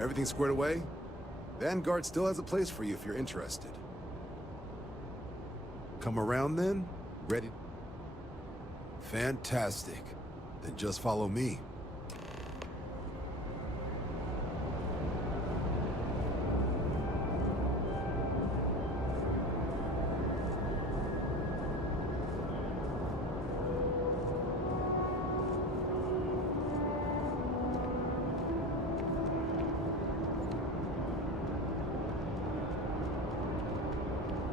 Everything squared away? Vanguard still has a place for you if you're interested. Come around then? Ready? Fantastic. Then just follow me.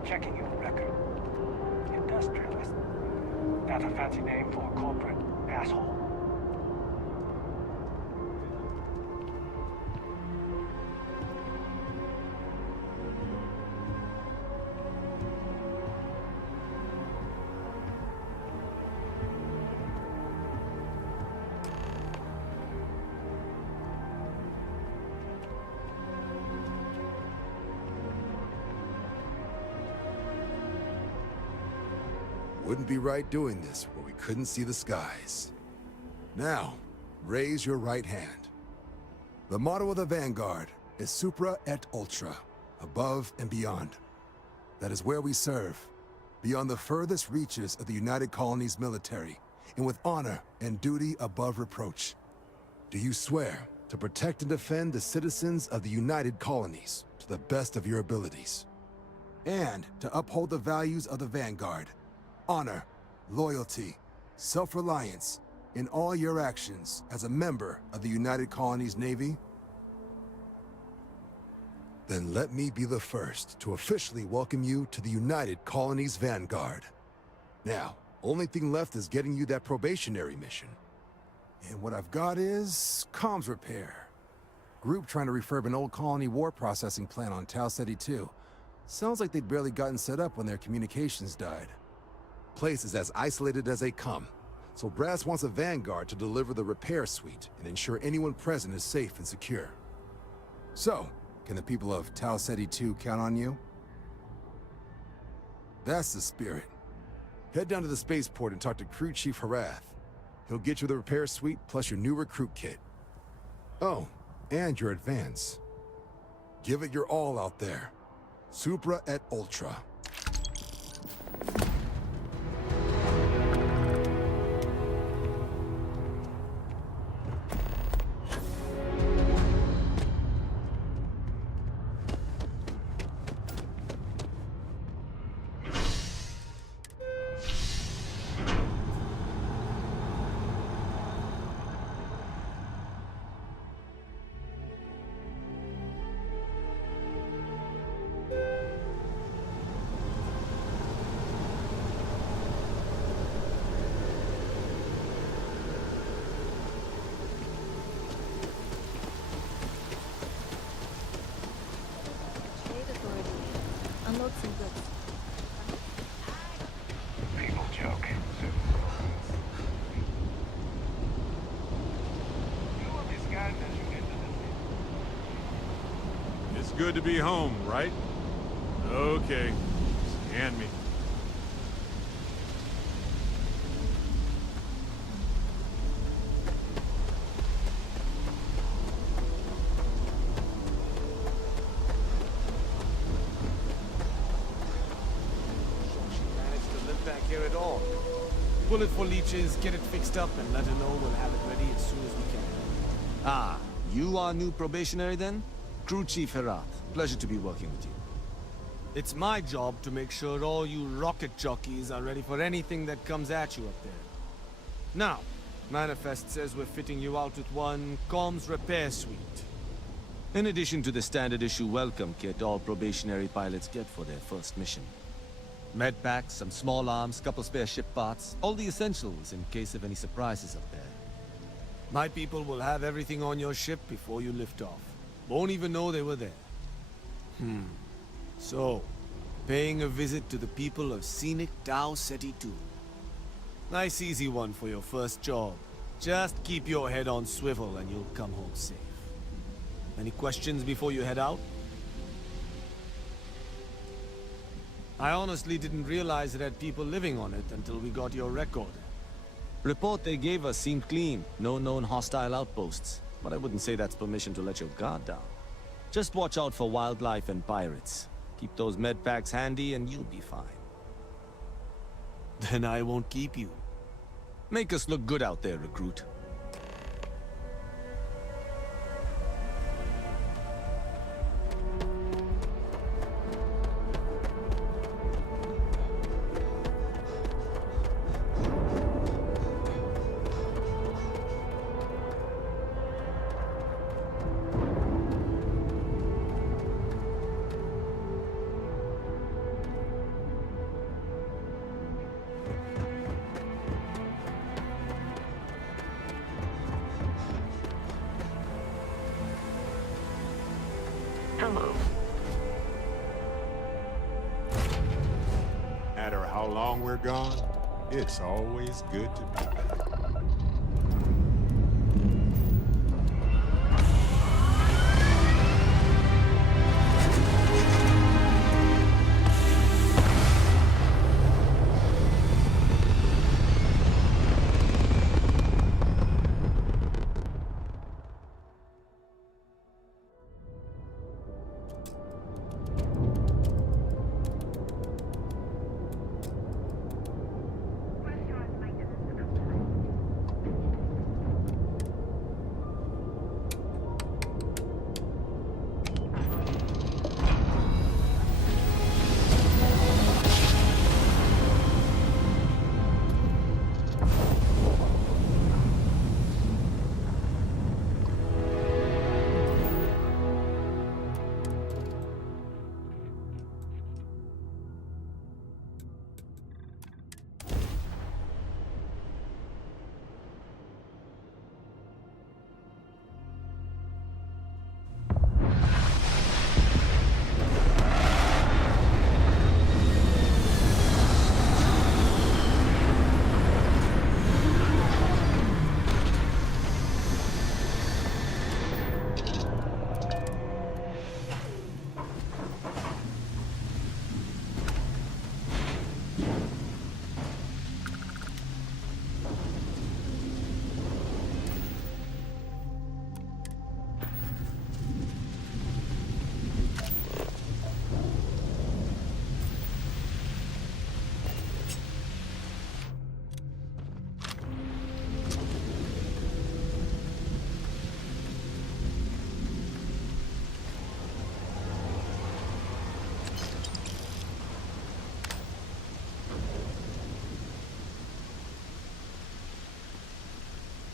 Checking your record. Industrialist. That's a fancy name for a corporate asshole. Wouldn't be right doing this where we couldn't see the skies. Now, raise your right hand. The motto of the Vanguard is Supra et Ultra, above and beyond. That is where we serve, beyond the furthest reaches of the United Colonies military, and with honor and duty above reproach. Do you swear to protect and defend the citizens of the United Colonies to the best of your abilities? And to uphold the values of the Vanguard, honor, loyalty, self-reliance in all your actions as a member of the United Colonies Navy? Then let me be the first to officially welcome you to the United Colonies Vanguard. Now, only thing left is getting you that probationary mission. And what I've got is comms repair. Group trying to refurb an old colony war processing plant on Tau Ceti 2. Sounds like they'd barely gotten set up when their communications died. Place is as isolated as they come, so Brass wants a Vanguard to deliver the repair suite and ensure anyone present is safe and secure. So, can the people of Tau Ceti 2 count on you? That's the spirit. Head down to the spaceport and talk to Crew Chief Harath. He'll get you the repair suite plus your new recruit kit. Oh, and your advance. Give it your all out there. Supra et Ultra. Unload some goods. People joke. You want this guy as you get to the It's good to be home, right? Okay. Scan me. Here at all. Pull it for leeches, get it fixed up, and let her know we'll have it ready as soon as we can. Ah, you are new probationary then? Crew Chief Herath. Pleasure to be working with you. It's my job to make sure all you rocket jockeys are ready for anything that comes at you up there. Now, Manifest says we're fitting you out with one comms repair suite. In addition to the standard issue welcome kit all probationary pilots get for their first mission. Med packs, some small arms, couple spare ship parts, all the essentials in case of any surprises up there. My people will have everything on your ship before you lift off. Won't even know they were there. So, paying a visit to the people of scenic Tau Ceti 2. Nice easy one for your first job. Just keep your head on swivel and you'll come home safe. Any questions before you head out? I honestly didn't realize it had people living on it until we got your record. Report they gave us seemed clean. No known hostile outposts. But I wouldn't say that's permission to let your guard down. Just watch out for wildlife and pirates. Keep those med packs handy and you'll be fine. Then I won't keep you. Make us look good out there, recruit. Hello. Matter how long we're gone, it's always good to be back.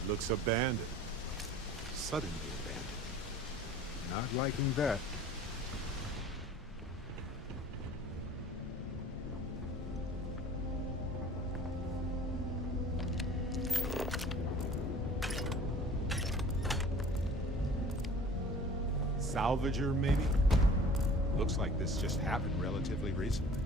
Looks abandoned. Suddenly abandoned. Not liking that. Salvager, maybe? Looks like this just happened relatively recently.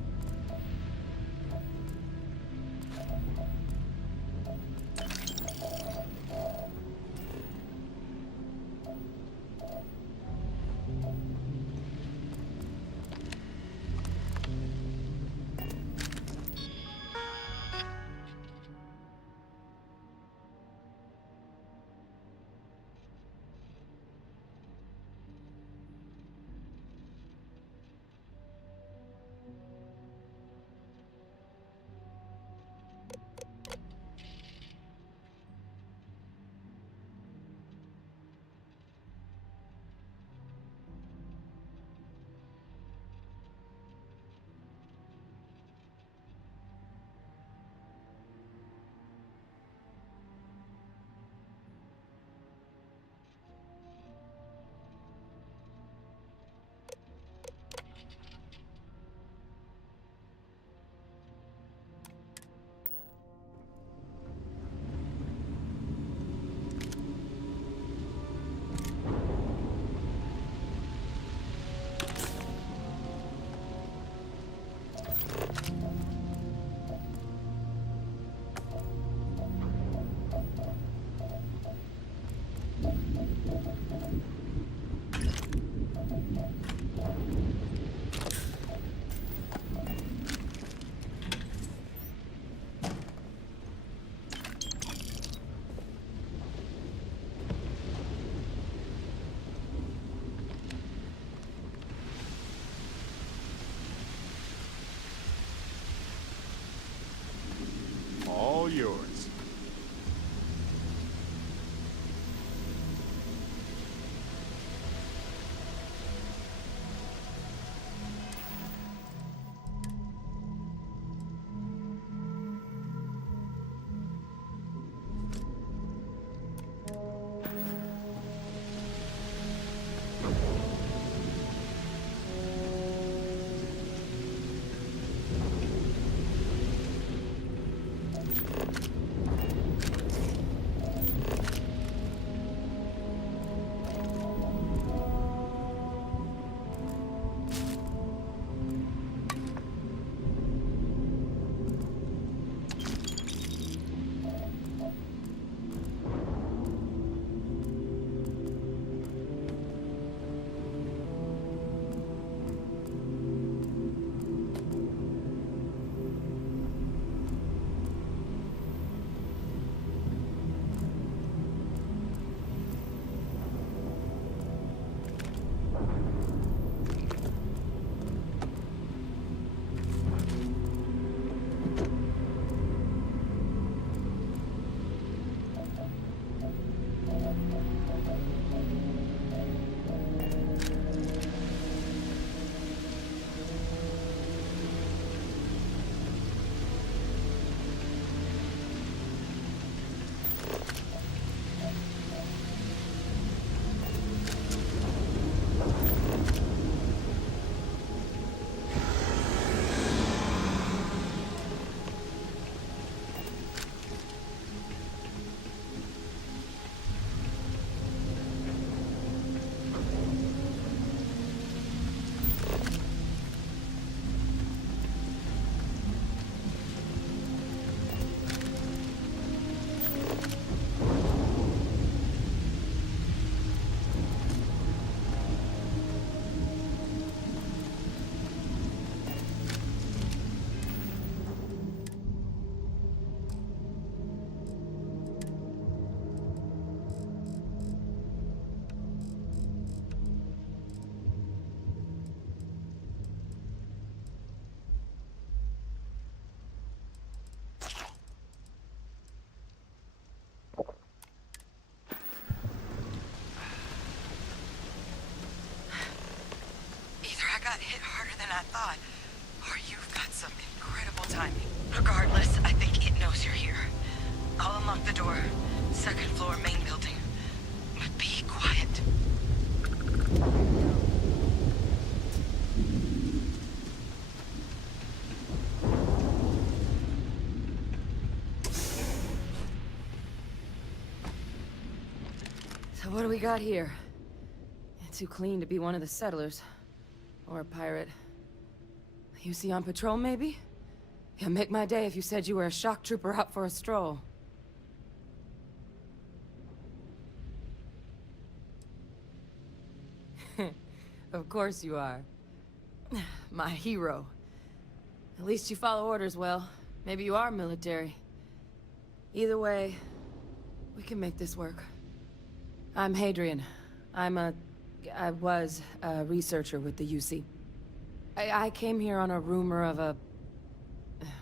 yours. Either I got hit harder than I thought, or you've got some incredible timing. Regardless, I think it knows you're here. I'll unlock the door. Second floor, main building. But be quiet. So what do we got here? Too clean to be one of the settlers. Or a pirate. You see on patrol, maybe? Yeah, make my day if you said you were a shock trooper out for a stroll. Of course you are. My hero. At least you follow orders well. Maybe you are military. Either way, we can make this work. I'm Hadrian. I was a researcher with the UC. I came here on a rumor of a...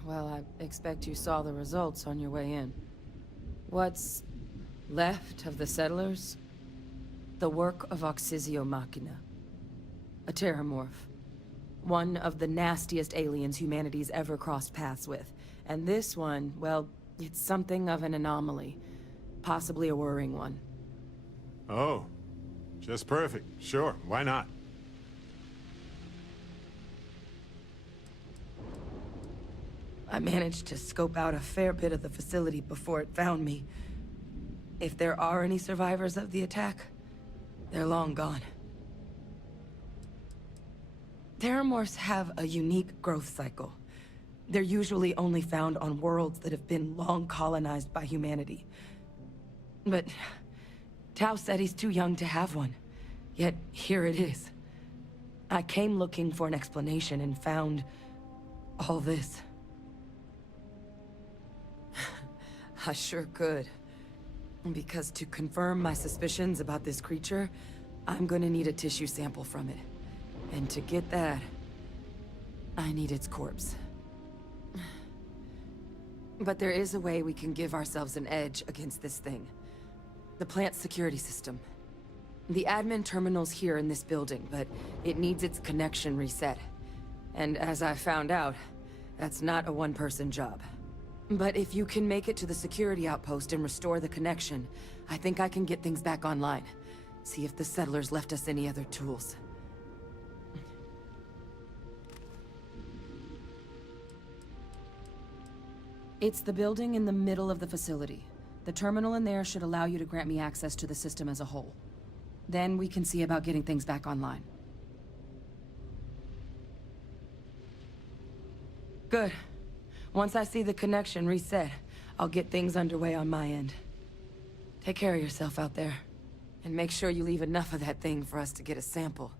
Well, I expect you saw the results on your way in. What's left of the settlers? The work of Oxysio Machina. A terramorph. One of the nastiest aliens humanity's ever crossed paths with. And this one, well, it's something of an anomaly. Possibly a worrying one. Oh, just perfect. Sure, why not? I managed to scope out a fair bit of the facility before it found me. If there are any survivors of the attack, they're long gone. Terramorphs have a unique growth cycle. They're usually only found on worlds that have been long colonized by humanity. But Tau said he's too young to have one. Yet, here it is. I came looking for an explanation and found all this. I sure could. Because to confirm my suspicions about this creature, I'm gonna need a tissue sample from it. And to get that, I need its corpse. But there is a way we can give ourselves an edge against this thing. The plant's security system. The admin terminal's here in this building, but it needs its connection reset. And as I found out, that's not a one-person job. But if you can make it to the security outpost and restore the connection, I think I can get things back online. See if the settlers left us any other tools. It's the building in the middle of the facility. The terminal in there should allow you to grant me access to the system as a whole. Then we can see about getting things back online. Good. Once I see the connection reset, I'll get things underway on my end. Take care of yourself out there. And make sure you leave enough of that thing for us to get a sample.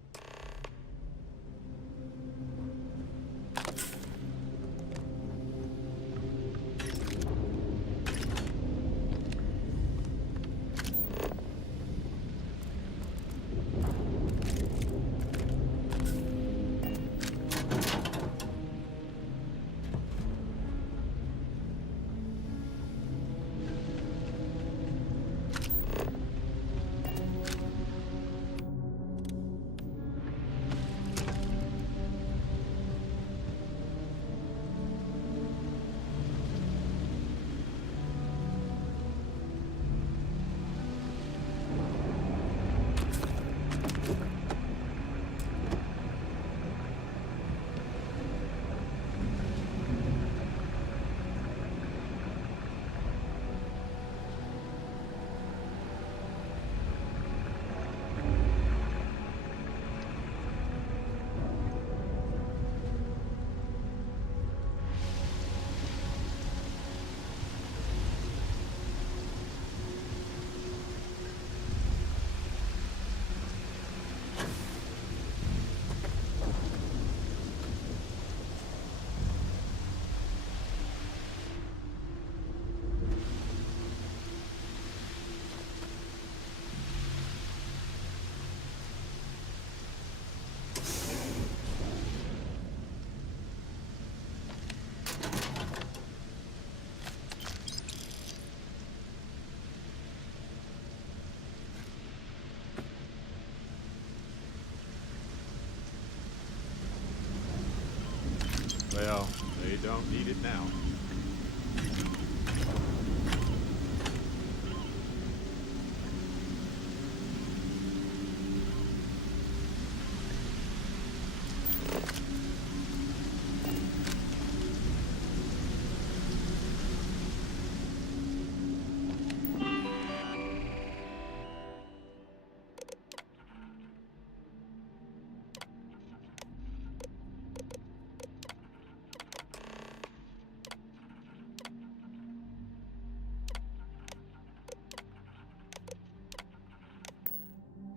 Well, they don't need it now.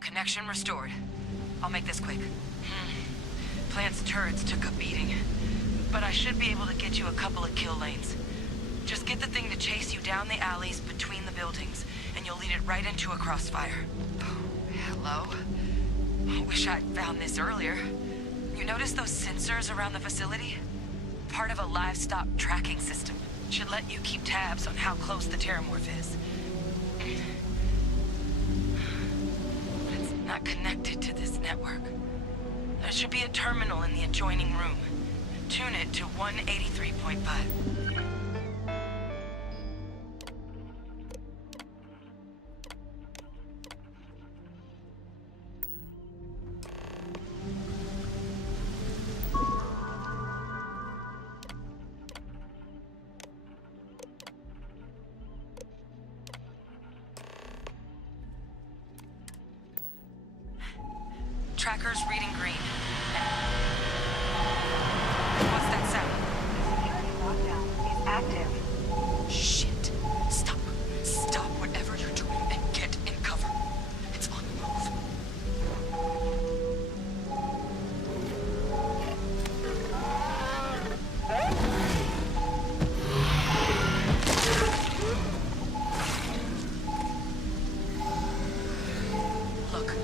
Connection restored. I'll make this quick. Plant's turrets took a beating, but I should be able to get you a couple of kill lanes. Just get the thing to chase you down the alleys between the buildings, and you'll lead it right into a crossfire. Oh, hello? Wish I'd found this earlier. You notice those sensors around the facility? Part of a livestock tracking system. Should let you keep tabs on how close the terramorph is. Not connected to this network. There should be a terminal in the adjoining room. Tune it to 183.5. Tracker's reading green. What's that sound? Security lockdown is active. Shit. Stop. Stop whatever you're doing and get in cover. It's on the move. Look,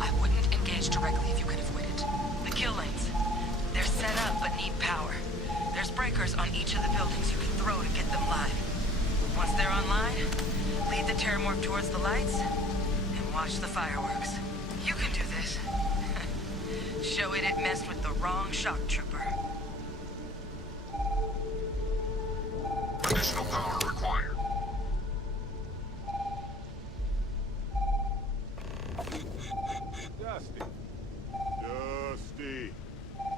I wouldn't engage directly if you could avoid it. The kill lanes. They're set up but need power. There's breakers on each of the buildings you can throw row to get them live. Once they're online, lead the Terramorph towards the lights and watch the fireworks. You can do this. Show it messed with the wrong shock trooper. Additional power required. Dusty. Dusty.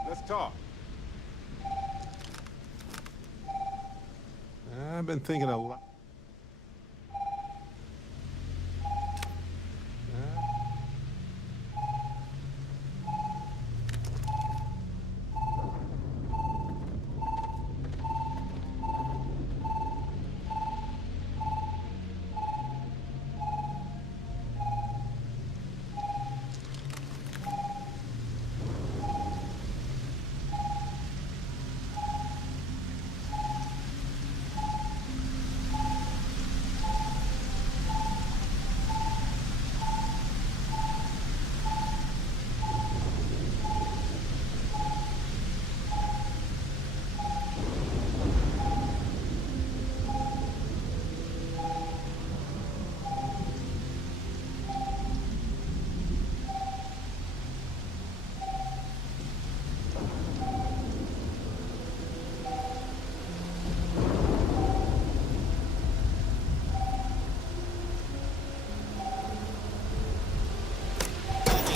Let's talk. I've been thinking a lot.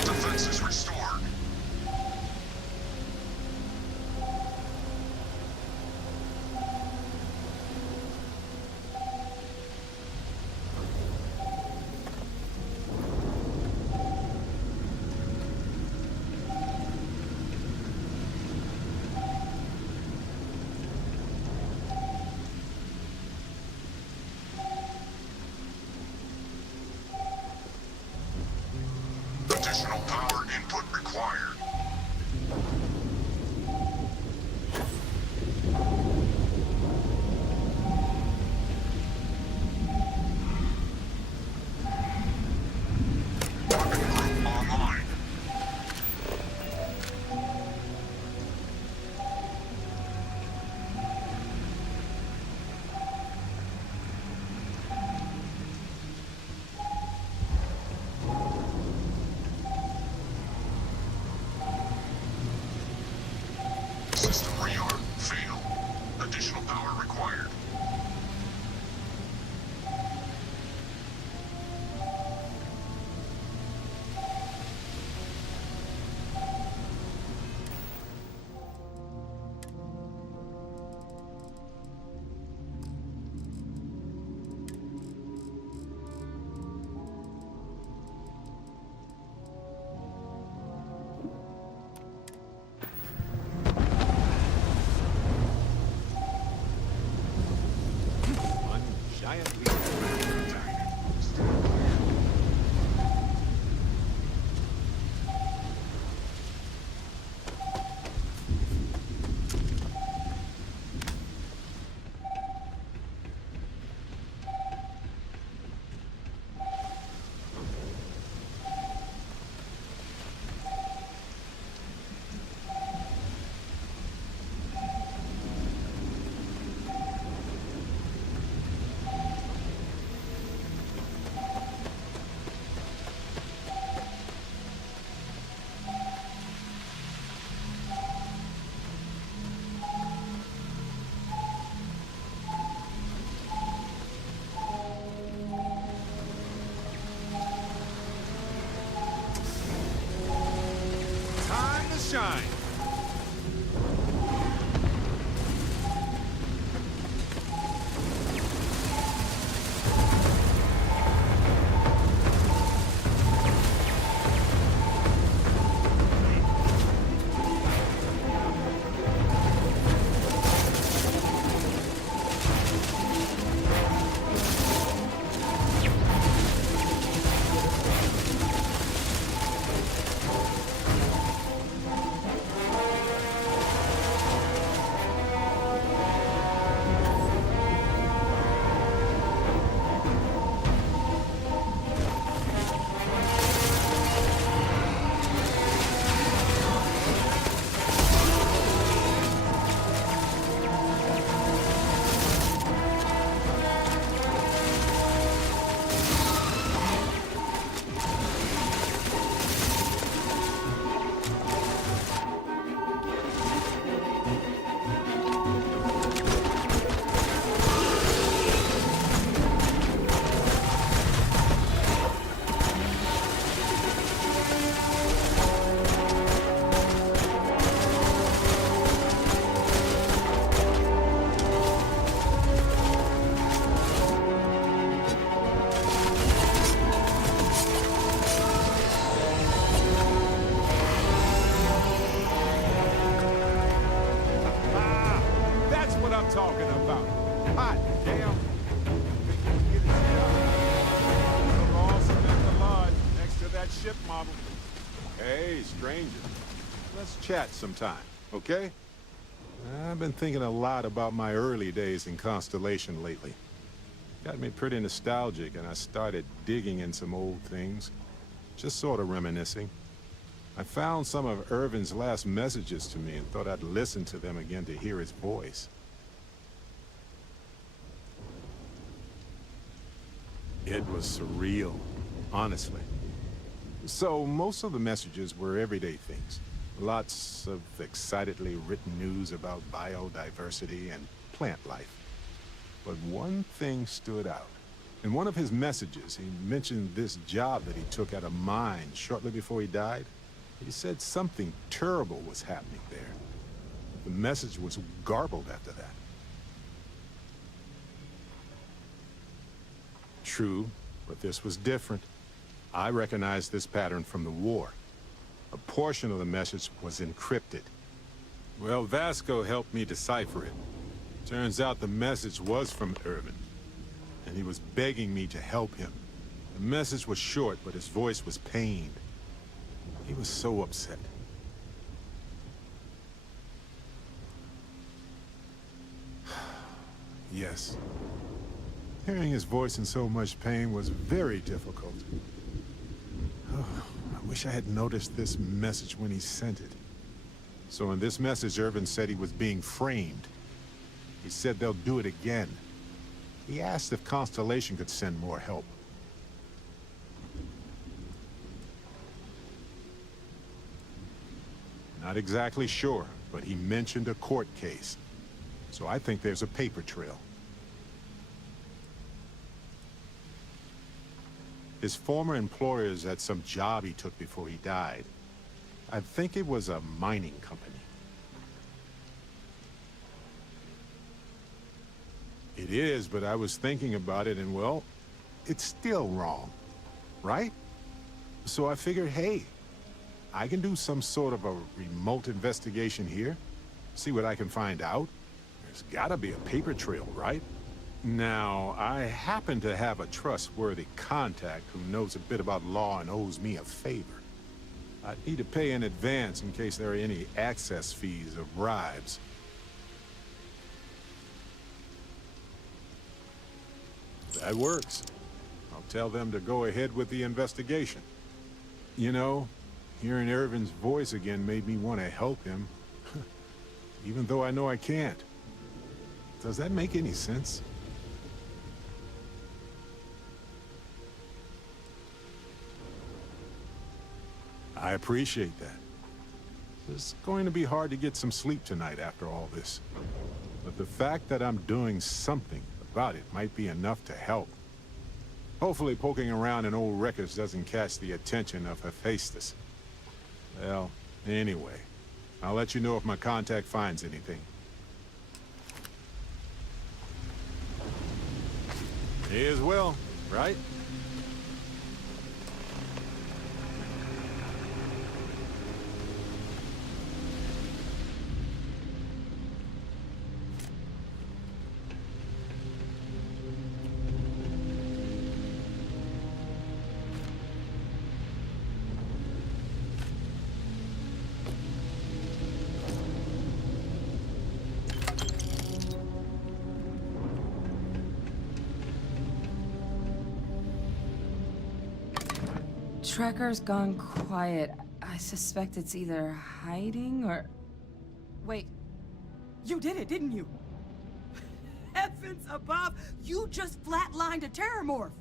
Defenses restored. Additional power input required. Weapon group online. System rearm failed. Additional power required. One giant leap for attack. talking about. Hot damn. Get it together. Look awesome at the lodge next to that ship model. Hey, stranger. Let's chat sometime, okay? I've been thinking a lot about my early days in Constellation lately. Got me pretty nostalgic, and I started digging in some old things. Just sort of reminiscing. I found some of Irvin's last messages to me and thought I'd listen to them again to hear his voice. It was surreal, honestly. So, most of the messages were everyday things. Lots of excitedly written news about biodiversity and plant life. But one thing stood out. In one of his messages, he mentioned this job that he took at a mine shortly before he died. He said something terrible was happening there. The message was garbled after that. True, but this was different. I recognized this pattern from the war. A portion of the message was encrypted. Well, Vasco helped me decipher it. Turns out the message was from Irvin, and he was begging me to help him. The message was short, but his voice was pained. He was so upset. Yes. Hearing his voice in so much pain was very difficult. Oh, I wish I had noticed this message when he sent it. So in this message, Irvin said he was being framed. He said they'll do it again. He asked if Constellation could send more help. Not exactly sure, but he mentioned a court case. So I think there's a paper trail. His former employers had some job he took before he died. I think it was a mining company. It is, but I was thinking about it and, well, it's still wrong, right? So I figured, hey, I can do some sort of a remote investigation here, see what I can find out. There's gotta be a paper trail, right? Now, I happen to have a trustworthy contact who knows a bit about law and owes me a favor. I'd need to pay in advance in case there are any access fees or bribes. That works. I'll tell them to go ahead with the investigation. You know, hearing Irvin's voice again made me want to help him, even though I know I can't. Does that make any sense? I appreciate that. It's going to be hard to get some sleep tonight after all this. But the fact that I'm doing something about it might be enough to help. Hopefully poking around in old records doesn't catch the attention of Hephaestus. Well, anyway, I'll let you know if my contact finds anything. May as well, right? Tracker's gone quiet. I suspect it's either hiding or... Wait. You did it, didn't you? Heavens above! You just flatlined a terrormorph!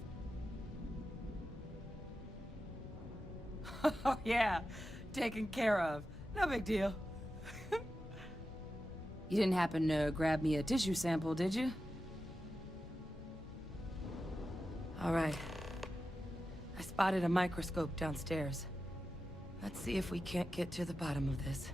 Oh, yeah. Taken care of. No big deal. You didn't happen to grab me a tissue sample, did you? All right. I spotted a microscope downstairs. Let's see if we can't get to the bottom of this.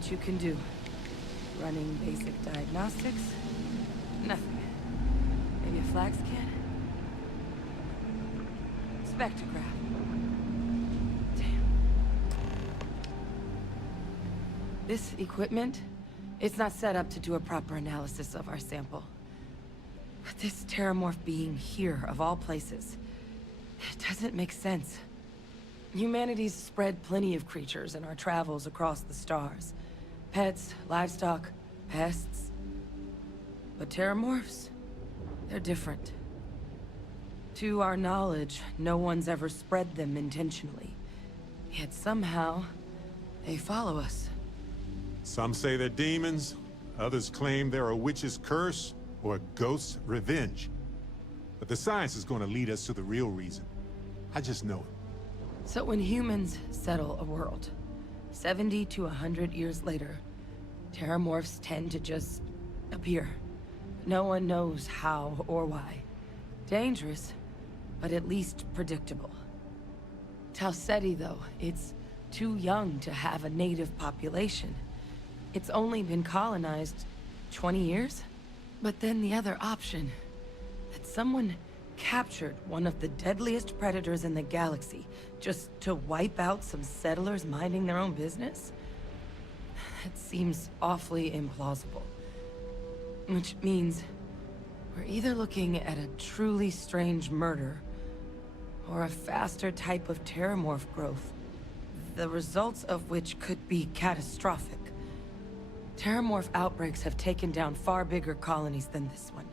what you can do. Running basic diagnostics? Nothing. Maybe a flag scan? Spectrograph. Damn. This equipment, it's not set up to do a proper analysis of our sample. But this terramorph being here, of all places, it doesn't make sense. Humanity's spread plenty of creatures in our travels across the stars. Pets, livestock, pests. But terramorphs? They're different. To our knowledge, no one's ever spread them intentionally. Yet somehow, they follow us. Some say they're demons, others claim they're a witch's curse or a ghost's revenge. But the science is going to lead us to the real reason. I just know it. So when humans settle a world, 70 to 100 years later, terramorphs tend to just appear. No one knows how or why. Dangerous, but at least predictable. Tau Ceti, though, it's too young to have a native population. It's only been colonized 20 years? But then the other option, that someone captured one of the deadliest predators in the galaxy just to wipe out some settlers minding their own business? That seems awfully implausible. Which means we're either looking at a truly strange murder or a faster type of terramorph growth, the results of which could be catastrophic. Terramorph outbreaks have taken down far bigger colonies than this one.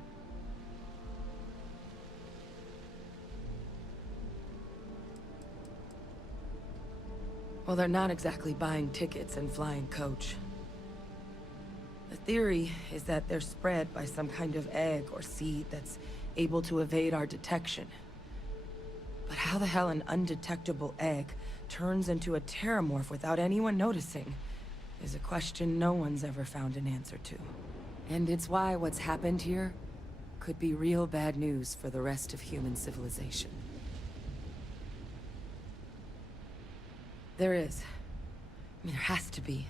Well, they're not exactly buying tickets and flying coach. The theory is that they're spread by some kind of egg or seed that's able to evade our detection. But how the hell an undetectable egg turns into a terramorph without anyone noticing is a question no one's ever found an answer to. And it's why what's happened here could be real bad news for the rest of human civilization. There is. I mean, there has to be.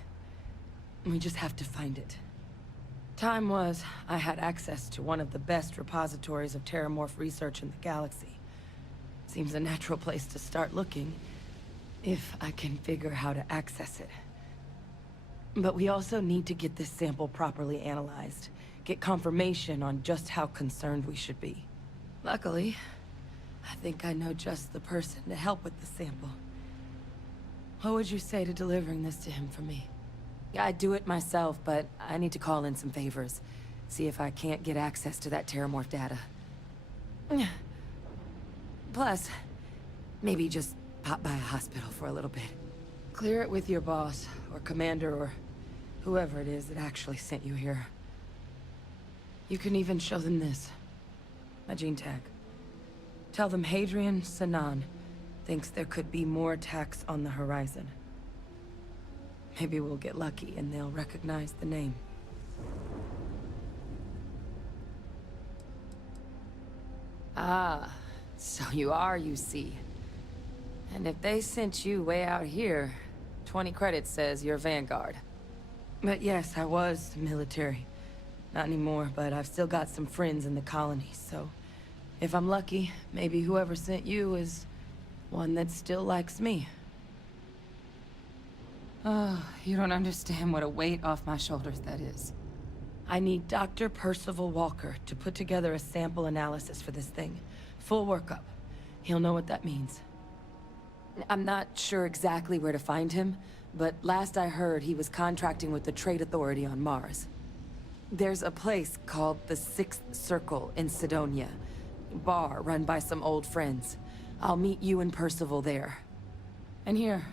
We just have to find it. Time was, I had access to one of the best repositories of terramorph research in the galaxy. Seems a natural place to start looking, if I can figure how to access it. But we also need to get this sample properly analyzed, get confirmation on just how concerned we should be. Luckily, I think I know just the person to help with the sample. What would you say to delivering this to him for me? I'd do it myself, but I need to call in some favors. See if I can't get access to that terramorph data. Plus, maybe just pop by a hospital for a little bit. Clear it with your boss, or commander, or whoever it is that actually sent you here. You can even show them this. My gene tag. Tell them Hadrian Sanan thinks there could be more attacks on the horizon. Maybe we'll get lucky and they'll recognize the name. Ah, so you are, you see. And if they sent you way out here, 20 credits says you're Vanguard. But yes, I was military. Not anymore, but I've still got some friends in the colonies, so if I'm lucky, maybe whoever sent you is one that still likes me. Oh, you don't understand what a weight off my shoulders that is. I need Dr. Percival Walker to put together a sample analysis for this thing. Full workup. He'll know what that means. I'm not sure exactly where to find him, but last I heard he was contracting with the Trade Authority on Mars. There's a place called the Sixth Circle in Sidonia. Bar run by some old friends. I'll meet you and Percival there. And here.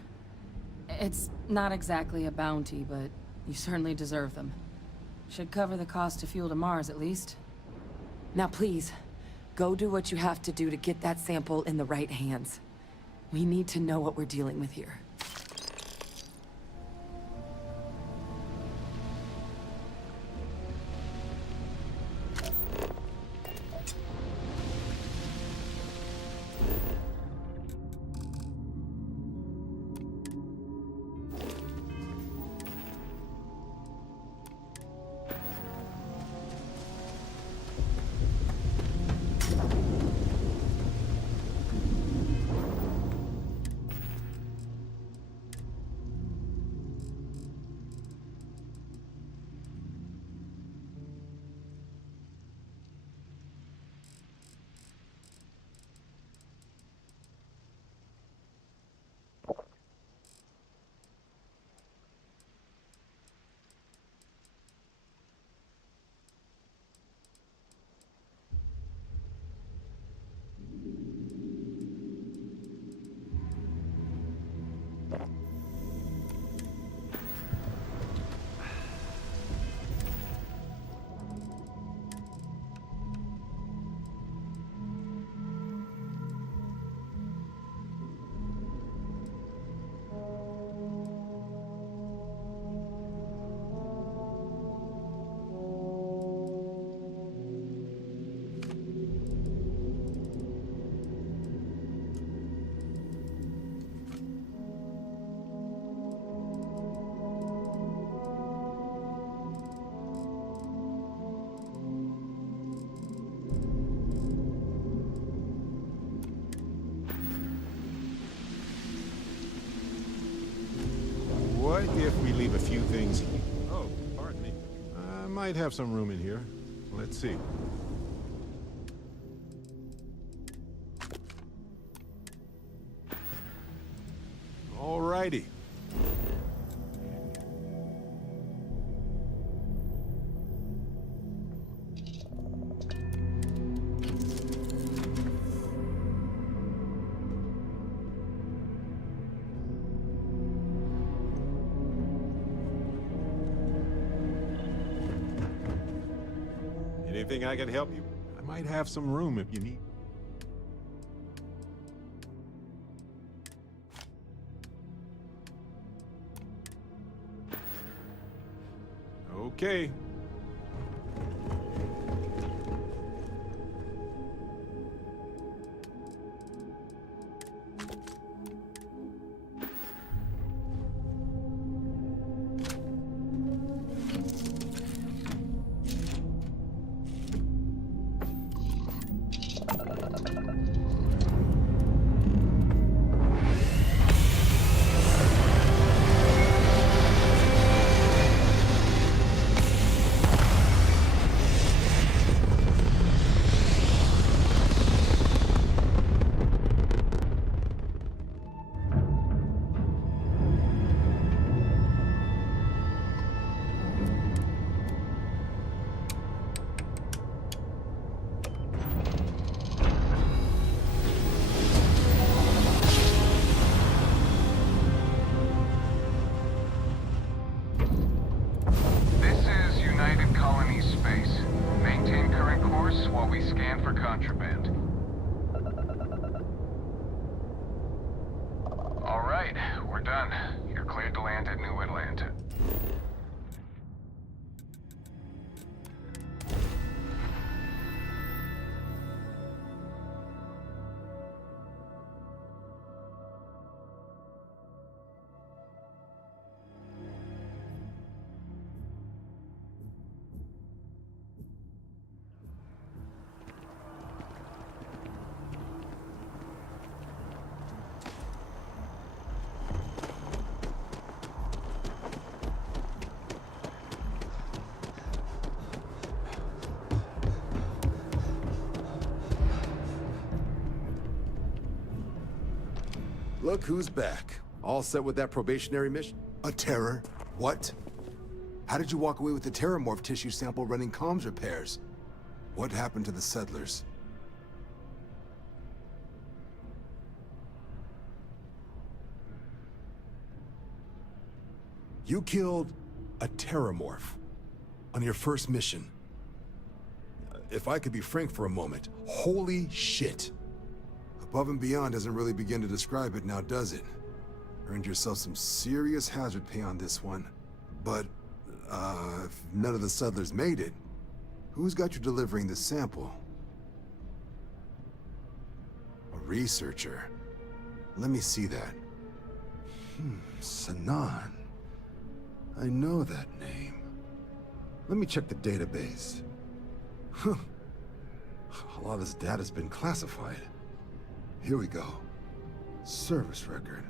It's not exactly a bounty, but you certainly deserve them. Should cover the cost of fuel to Mars, at least. Now please, go do what you have to do to get that sample in the right hands. We need to know what we're dealing with here. things. Oh, pardon me. I might have some room in here. Let's see. Alrighty. Anything I can help you? I might have some room if you need. Okay. This is United Colonies space. Maintain current course while we scan for contraband. All right, we're done. You're cleared to land at New Atlanta. Look who's back. All set with that probationary mission? A terror? What? How did you walk away with the terramorph tissue sample running comms repairs? What happened to the settlers? You killed a terramorph on your first mission. If I could be frank for a moment, holy shit. Above and beyond doesn't really begin to describe it now, does it? Earned yourself some serious hazard pay on this one. But, if none of the settlers made it, who's got you delivering the sample? A researcher. Let me see that. Sanan. I know that name. Let me check the database. Huh. A lot of this data's been classified. Here we go. Service record.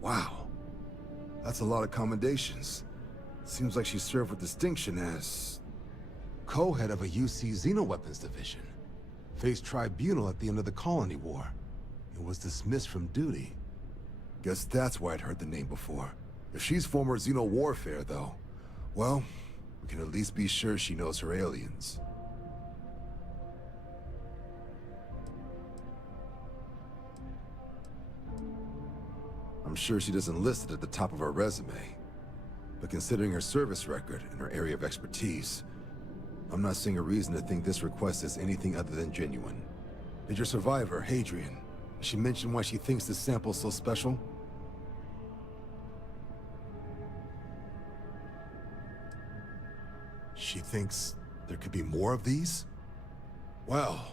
Wow. That's a lot of commendations. Seems like she served with distinction as co-head of a UC Xenoweapons division. Faced tribunal at the end of the Colony War. And was dismissed from duty. Guess that's why I'd heard the name before. If she's former Xeno warfare, though, well, we can at least be sure she knows her aliens. I'm sure she doesn't list it at the top of her resume. But considering her service record and her area of expertise, I'm not seeing a reason to think this request is anything other than genuine. Did your survivor, Hadrian, she mention why she thinks this sample's so special? She thinks there could be more of these? Well,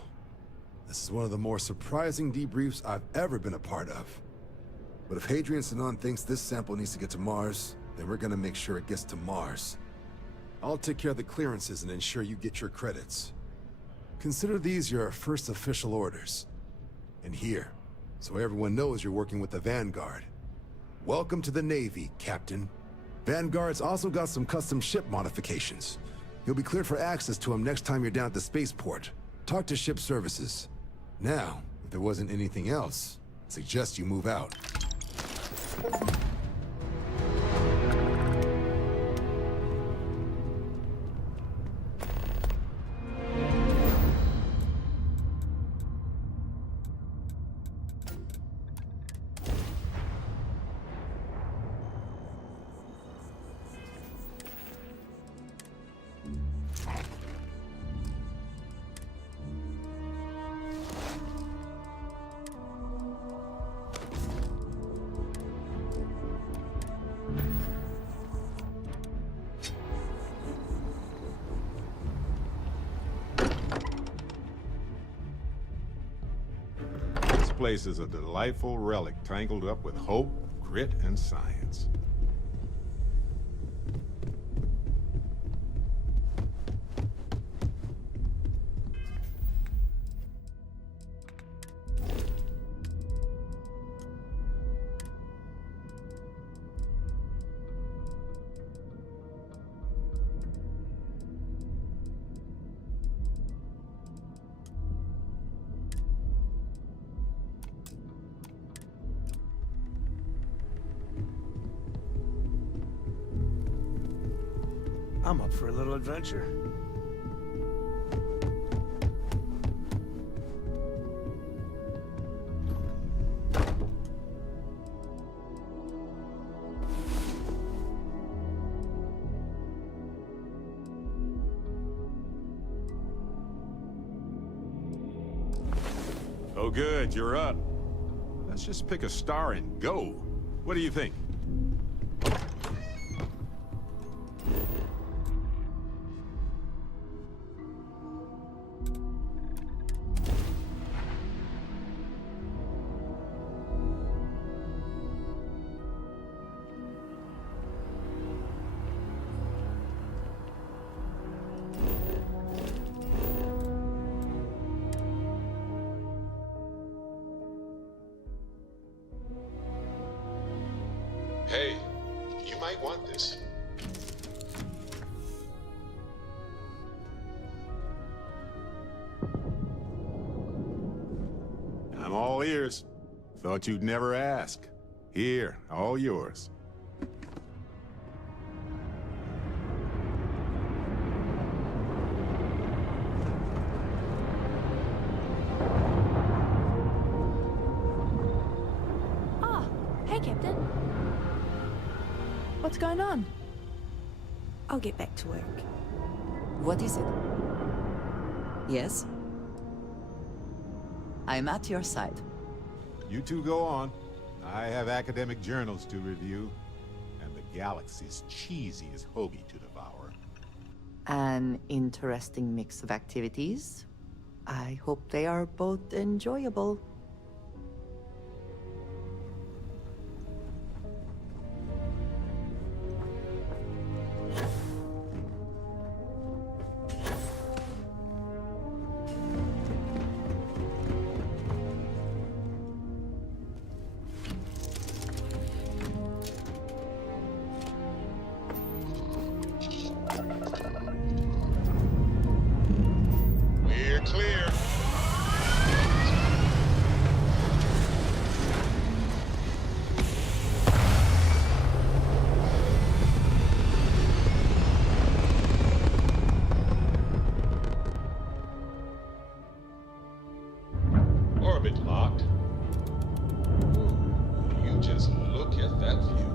this is one of the more surprising debriefs I've ever been a part of. But if Hadrian Sanan thinks this sample needs to get to Mars, then we're gonna make sure it gets to Mars. I'll take care of the clearances and ensure you get your credits. Consider these your first official orders. And here, so everyone knows you're working with the Vanguard. Welcome to the Navy, Captain. Vanguard's also got some custom ship modifications. You'll be cleared for access to them next time you're down at the spaceport. Talk to ship services. Now, if there wasn't anything else, I suggest you move out. This place is a delightful relic tangled up with hope, grit, and science. I'm up for a little adventure. Oh good, you're up. Let's just pick a star and go. What do you think? Hey, you might want this. I'm all ears. Thought you'd never ask. Here, all yours. Ah, hey, Captain. What's going on? I'll get back to work. What is it? Yes? I'm at your side. You two go on. I have academic journals to review, and the galaxy's cheesiest hoagie to devour. An interesting mix of activities. I hope they are both enjoyable. We're clear. Orbit locked. You just look at that view.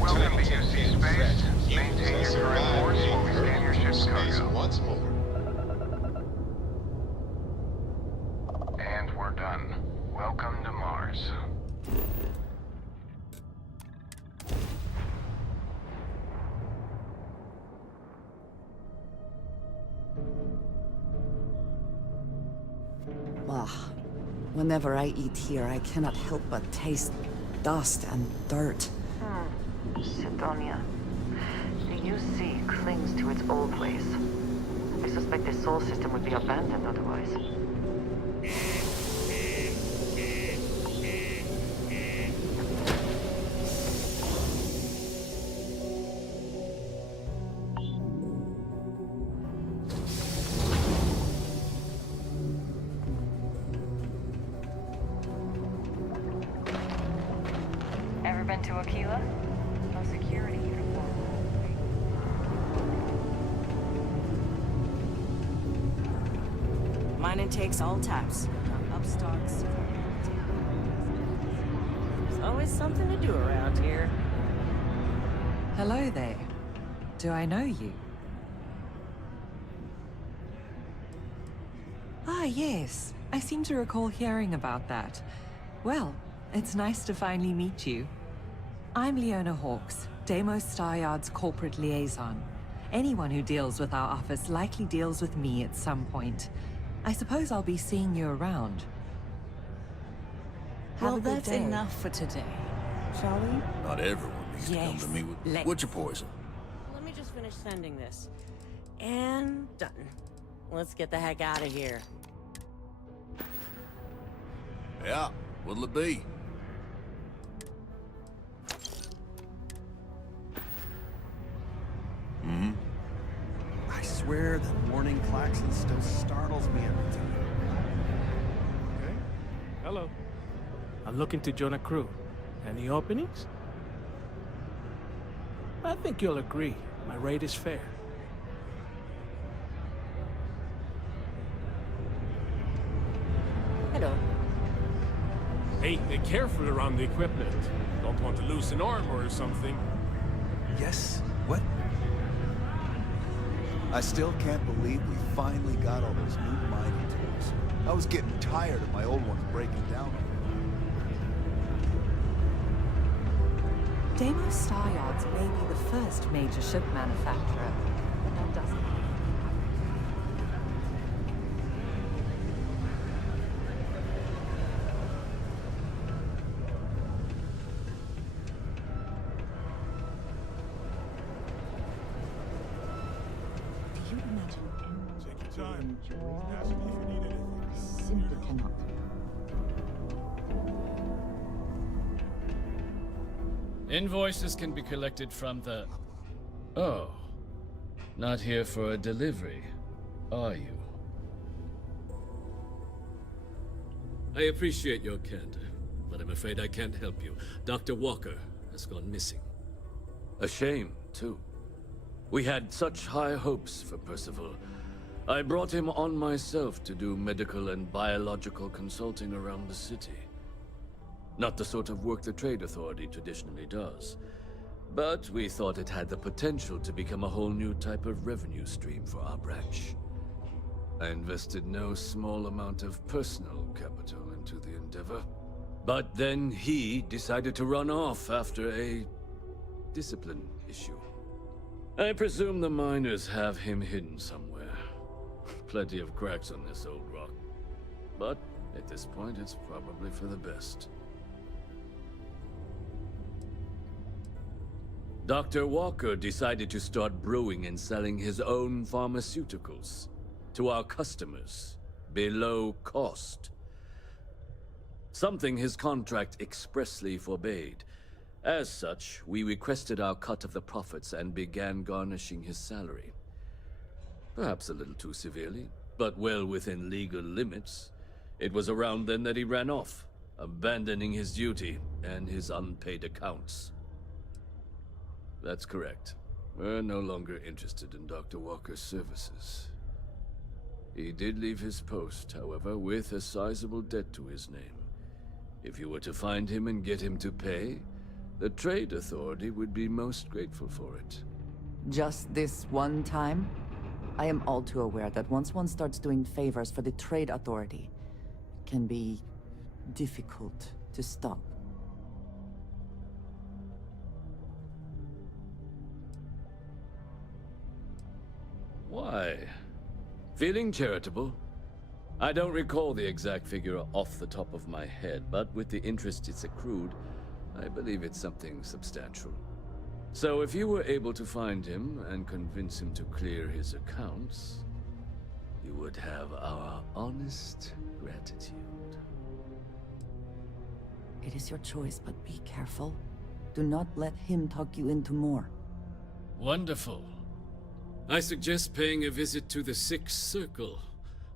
Welcome to UC Space. Maintain your current course while we scan your ship's cargo. Once more. And we're done. Welcome to Mars. Ah, whenever I eat here, I cannot help but taste dust and dirt. Sidonia. The UC clings to its old ways. I suspect the soul system would be abandoned otherwise. Ever been to Aquila? No security uniform. Mine intakes all types. From upstarts. There's always something to do around here. Hello there. Do I know you? Ah, yes. I seem to recall hearing about that. Well, it's nice to finally meet you. I'm Leona Hawks, Deimos Staryard's corporate liaison. Anyone who deals with our office likely deals with me at some point. I suppose I'll be seeing you around. Have Well, a good that's day. enough for today. Shall we? Not everyone needs to come to me with what's your poison? Let me just finish sending this. And done. Let's get the heck out of here. Yeah, what'll it be? Hmm? I swear the warning klaxon still startles me every time. Okay. Hello. I'm looking to join a crew. Any openings? I think you'll agree. My rate is fair. Hello. Hey, be careful around the equipment. Don't want to lose an arm or something. Yes? What? I still can't believe we finally got all those new mining tools. I was getting tired of my old ones breaking down. Deimos Staryards may be the first major ship manufacturer, but that doesn't... Do you imagine anyone who enjoys this? Simply cannot. Invoices can be collected from the... Oh. Not here for a delivery, are you? I appreciate your candor, but I'm afraid I can't help you. Dr. Walker has gone missing. A shame, too. We had such high hopes for Percival. I brought him on myself to do medical and biological consulting around the city. Not the sort of work the Trade Authority traditionally does. But we thought it had the potential to become a whole new type of revenue stream for our branch. I invested no small amount of personal capital into the endeavor. But then he decided to run off after a discipline issue. I presume the miners have him hidden somewhere. Plenty of cracks on this old rock. But at this point, it's probably for the best. Dr. Walker decided to start brewing and selling his own pharmaceuticals to our customers below cost. Something his contract expressly forbade. As such, we requested our cut of the profits and began garnishing his salary. Perhaps a little too severely, but well within legal limits. It was around then that he ran off, abandoning his duty and his unpaid accounts. That's correct. We're no longer interested in Dr. Walker's services. He did leave his post, however, with a sizable debt to his name. If you were to find him and get him to pay, the Trade Authority would be most grateful for it. Just this one time? I am all too aware that once one starts doing favors for the Trade Authority, it can be difficult to stop. Why? Feeling charitable? I don't recall the exact figure off the top of my head, but with the interest it's accrued, I believe it's something substantial. So if you were able to find him and convince him to clear his accounts, you would have our honest gratitude. It is your choice, but be careful. Do not let him talk you into more. Wonderful. I suggest paying a visit to the Sixth Circle,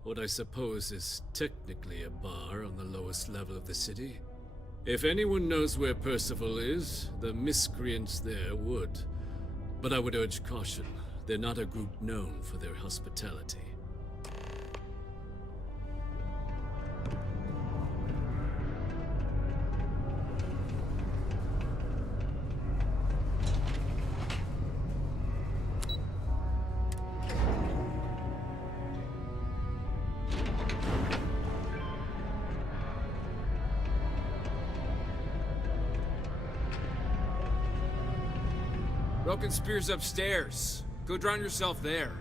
what I suppose is technically a bar on the lowest level of the city. If anyone knows where Percival is, the miscreants there would. But I would urge caution. They're not a group known for their hospitality. Broken Spear's upstairs. Go drown yourself there.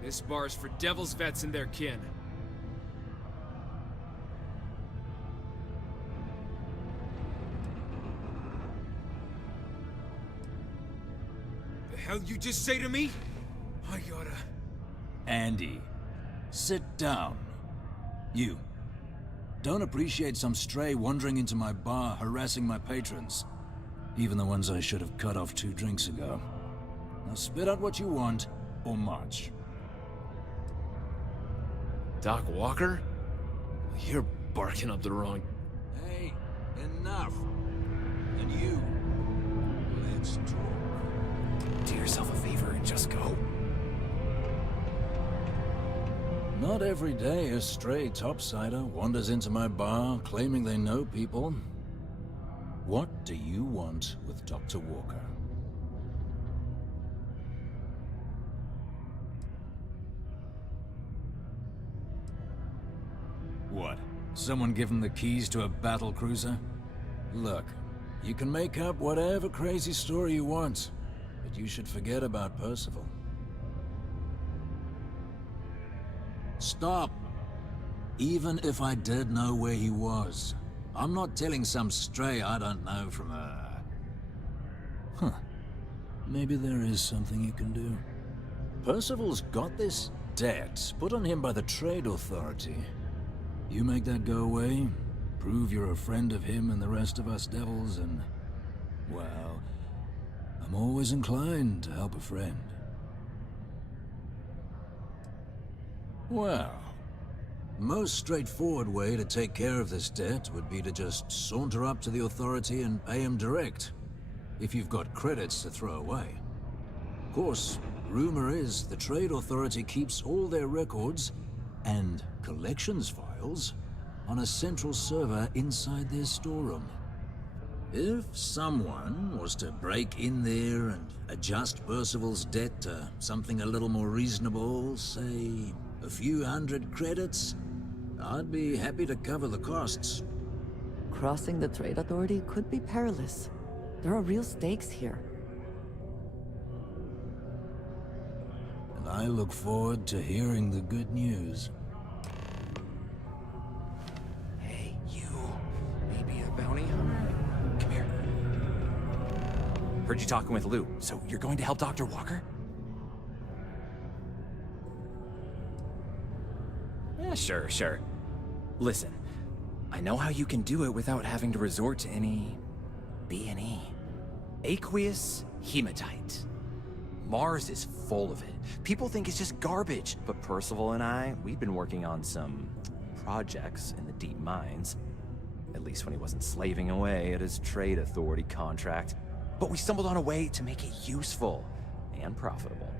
This bar's for Devil's Vets and their kin. The hell you just say to me? I gotta... Andy, sit down. You. Don't appreciate some stray wandering into my bar, harassing my patrons. Even the ones I should have cut off 2 drinks ago. Now spit out what you want, or march. Doc Walker? You're barking up the wrong... Hey, enough. And you, let's talk. Do yourself a favor and just go. Not every day a stray topsider wanders into my bar claiming they know people. What do you want with Dr. Walker? What? Someone give him the keys to a battle cruiser? Look, you can make up whatever crazy story you want, but you should forget about Percival. Stop! Even if I did know where he was, I'm not telling some stray I don't know from a... Huh. Maybe there is something you can do. Percival's got this debt put on him by the Trade Authority. You make that go away, prove you're a friend of him and the rest of us devils, and... well, I'm always inclined to help a friend. Well... most straightforward way to take care of this debt would be to just saunter up to the authority and pay him direct, if you've got credits to throw away. Of course, rumor is the Trade Authority keeps all their records and collections files on a central server inside their storeroom. If someone was to break in there and adjust Percival's debt to something a little more reasonable, say a few hundred credits, I'd be happy to cover the costs. Crossing the Trade Authority could be perilous. There are real stakes here. And I look forward to hearing the good news. Hey, you. Maybe a bounty hunter? Come here. Heard you talking with Lou, so you're going to help Dr. Walker? Yeah, sure. Listen, I know how you can do it without having to resort to any... B&E. Aqueous hematite. Mars is full of it. People think it's just garbage, but Percival and I, we've been working on some projects in the deep mines. At least when he wasn't slaving away at his Trade Authority contract. But we stumbled on a way to make it useful and profitable.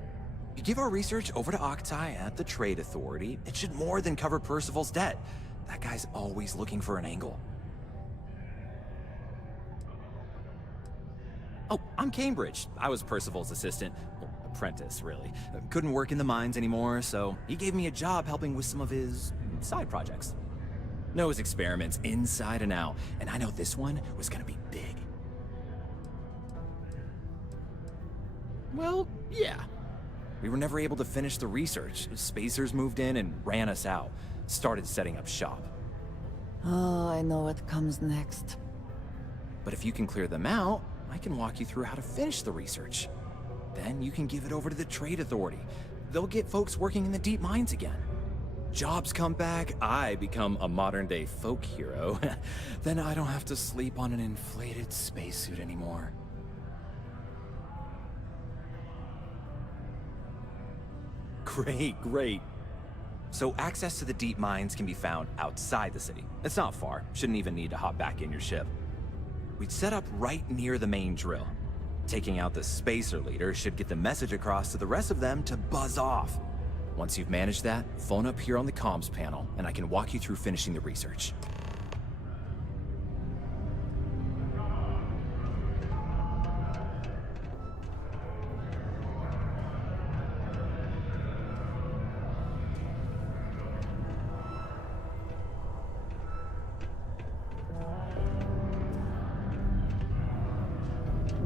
You give our research over to Octai at the Trade Authority, it should more than cover Percival's debt. That guy's always looking for an angle. Oh, I'm Cambridge. I was Percival's assistant. Well, apprentice, really. Couldn't work in the mines anymore, so he gave me a job helping with some of his side projects. Knows experiments inside and out, and I know this one was gonna be big. Well, yeah. We were never able to finish the research. Spacers moved in and ran us out. Started setting up shop. Oh, I know what comes next. But if you can clear them out, I can walk you through how to finish the research. Then you can give it over to the Trade Authority. They'll get folks working in the deep mines again. Jobs come back, I become a modern-day folk hero. Then I don't have to sleep on an inflated spacesuit anymore. Great, great. So access to the deep mines can be found outside the city. It's not far. Shouldn't even need to hop back in your ship. We'd set up right near the main drill. Taking out the spacer leader should get the message across to the rest of them to buzz off. Once you've managed that, phone up here on the comms panel, and I can walk you through finishing the research.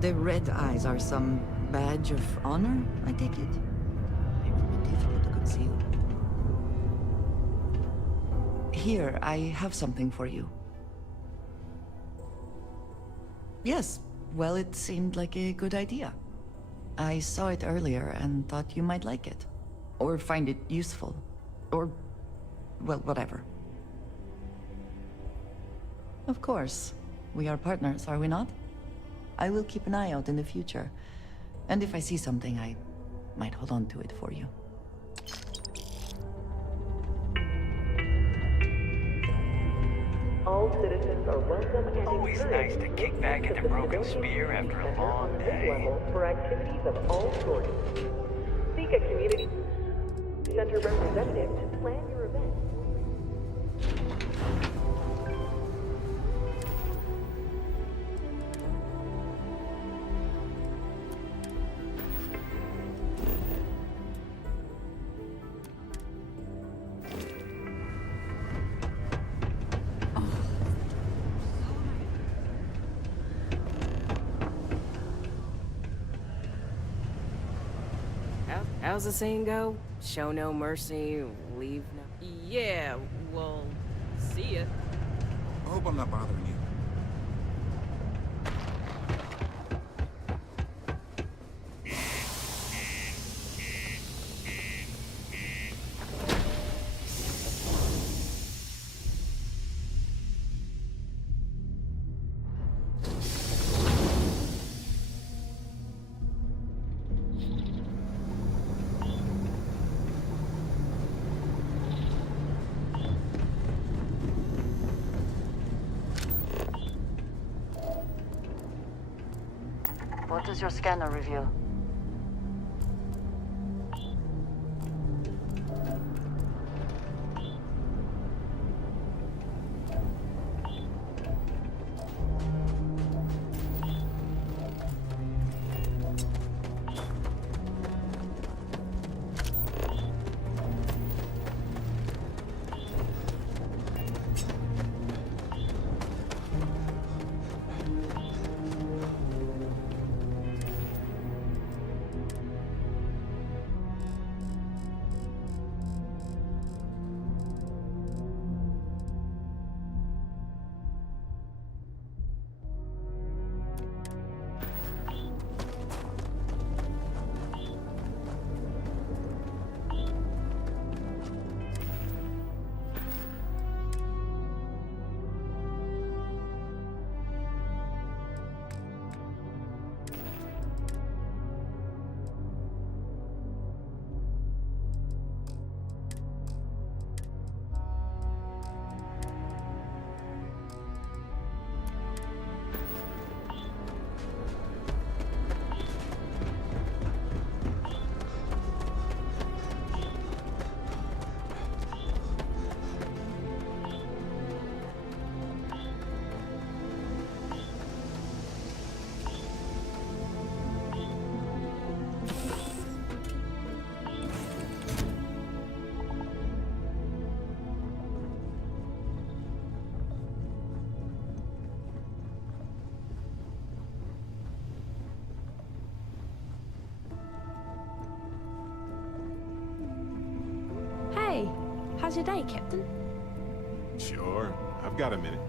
The red eyes are some badge of honor, I take it? They would be difficult to conceal. Here, I have something for you. Yes, well, it seemed like a good idea. I saw it earlier and thought you might like it. Or find it useful. Or, well, whatever. Of course. We are partners, are we not? I will keep an eye out in the future. And if I see something, I might hold on to it for you. All citizens are welcome and Always nice to kick back at the Broken Spear after a long day. For activities of all sorts. Seek a community center representative to plan your event. How's the saying go? Show no mercy, leave no... Yeah, well, see ya. I hope I'm not bothering you. What does your scanner reveal? Hey, how's your day, Captain? Sure, I've got a minute.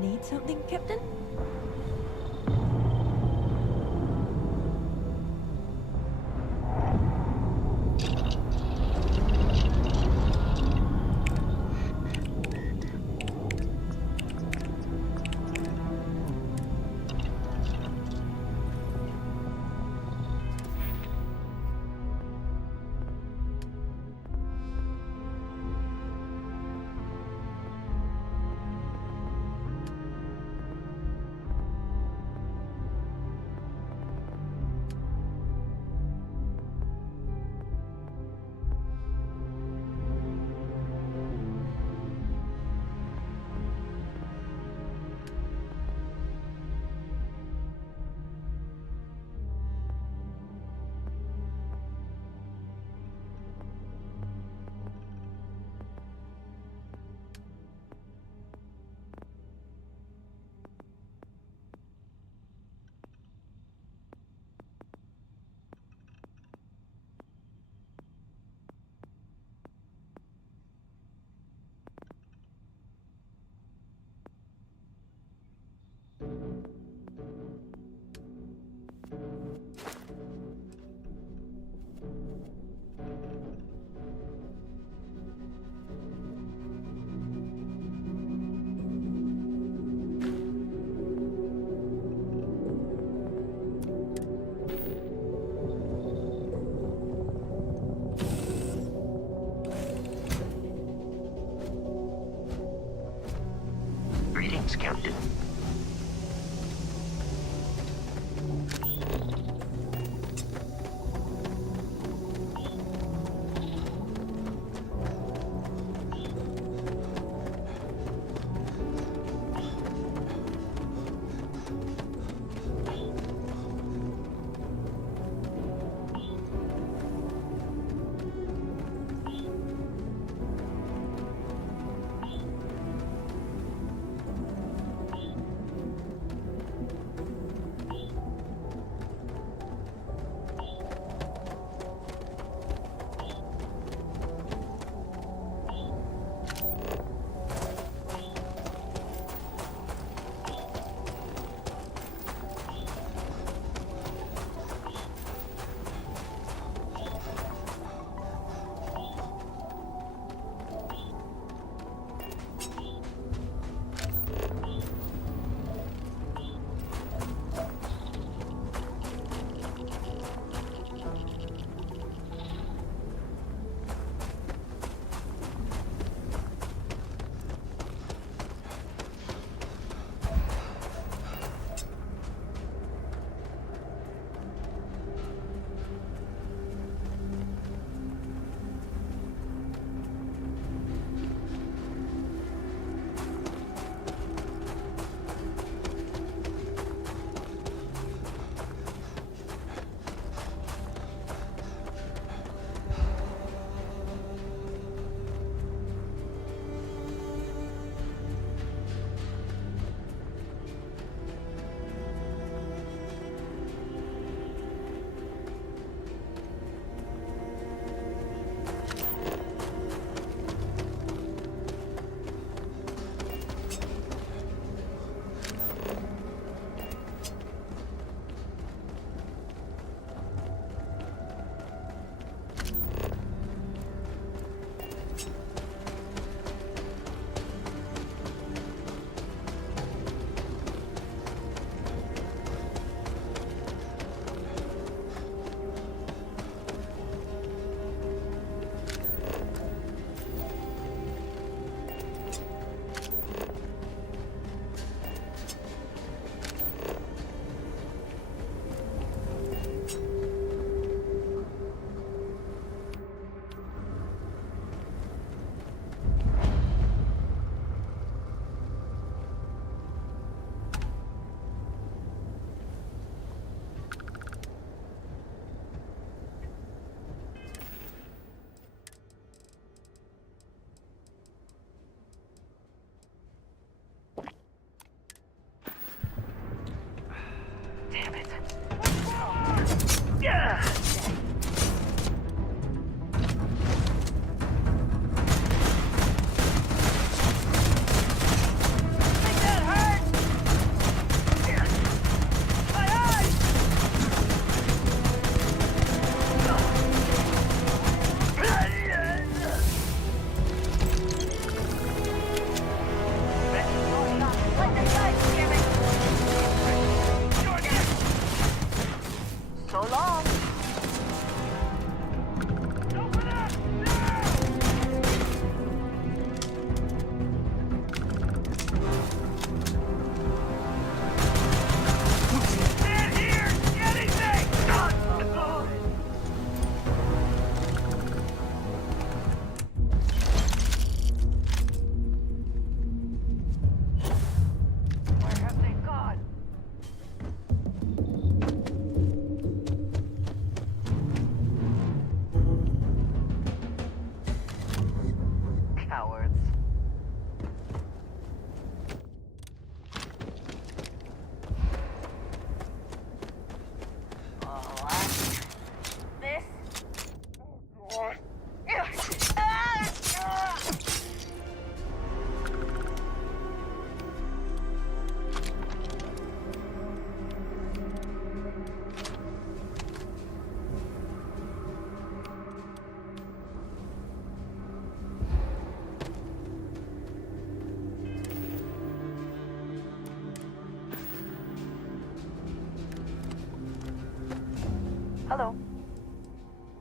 Need something, Captain? Greetings, Captain.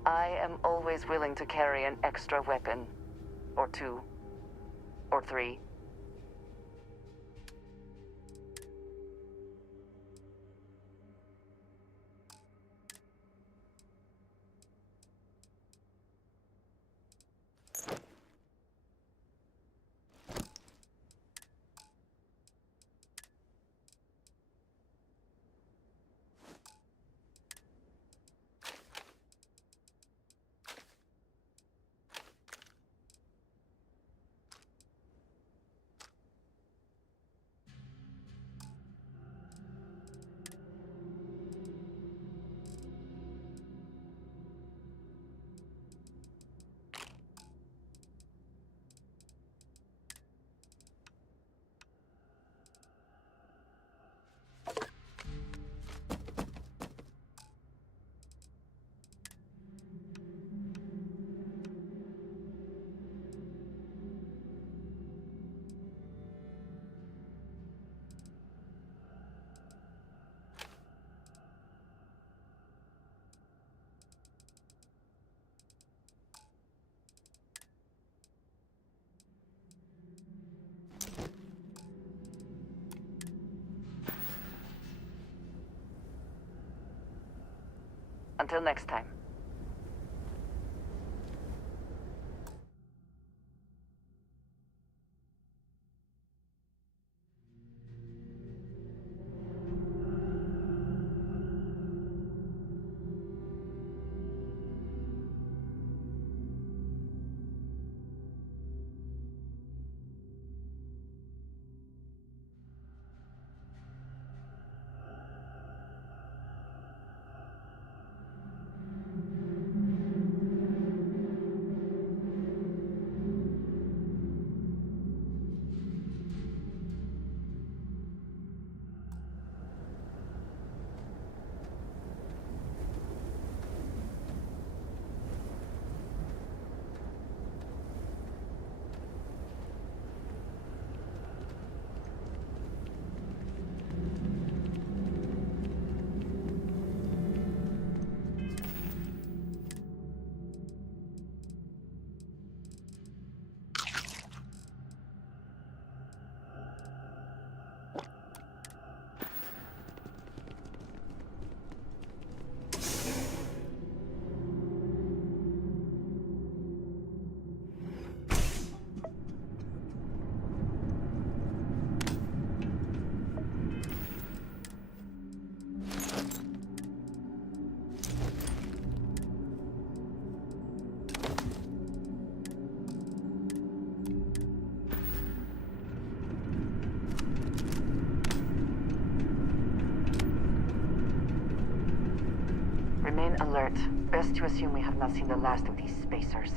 I am always willing to carry an extra weapon. Or two. Or three. Until next time. Remain alert. Best to assume we have not seen the last of these spacers.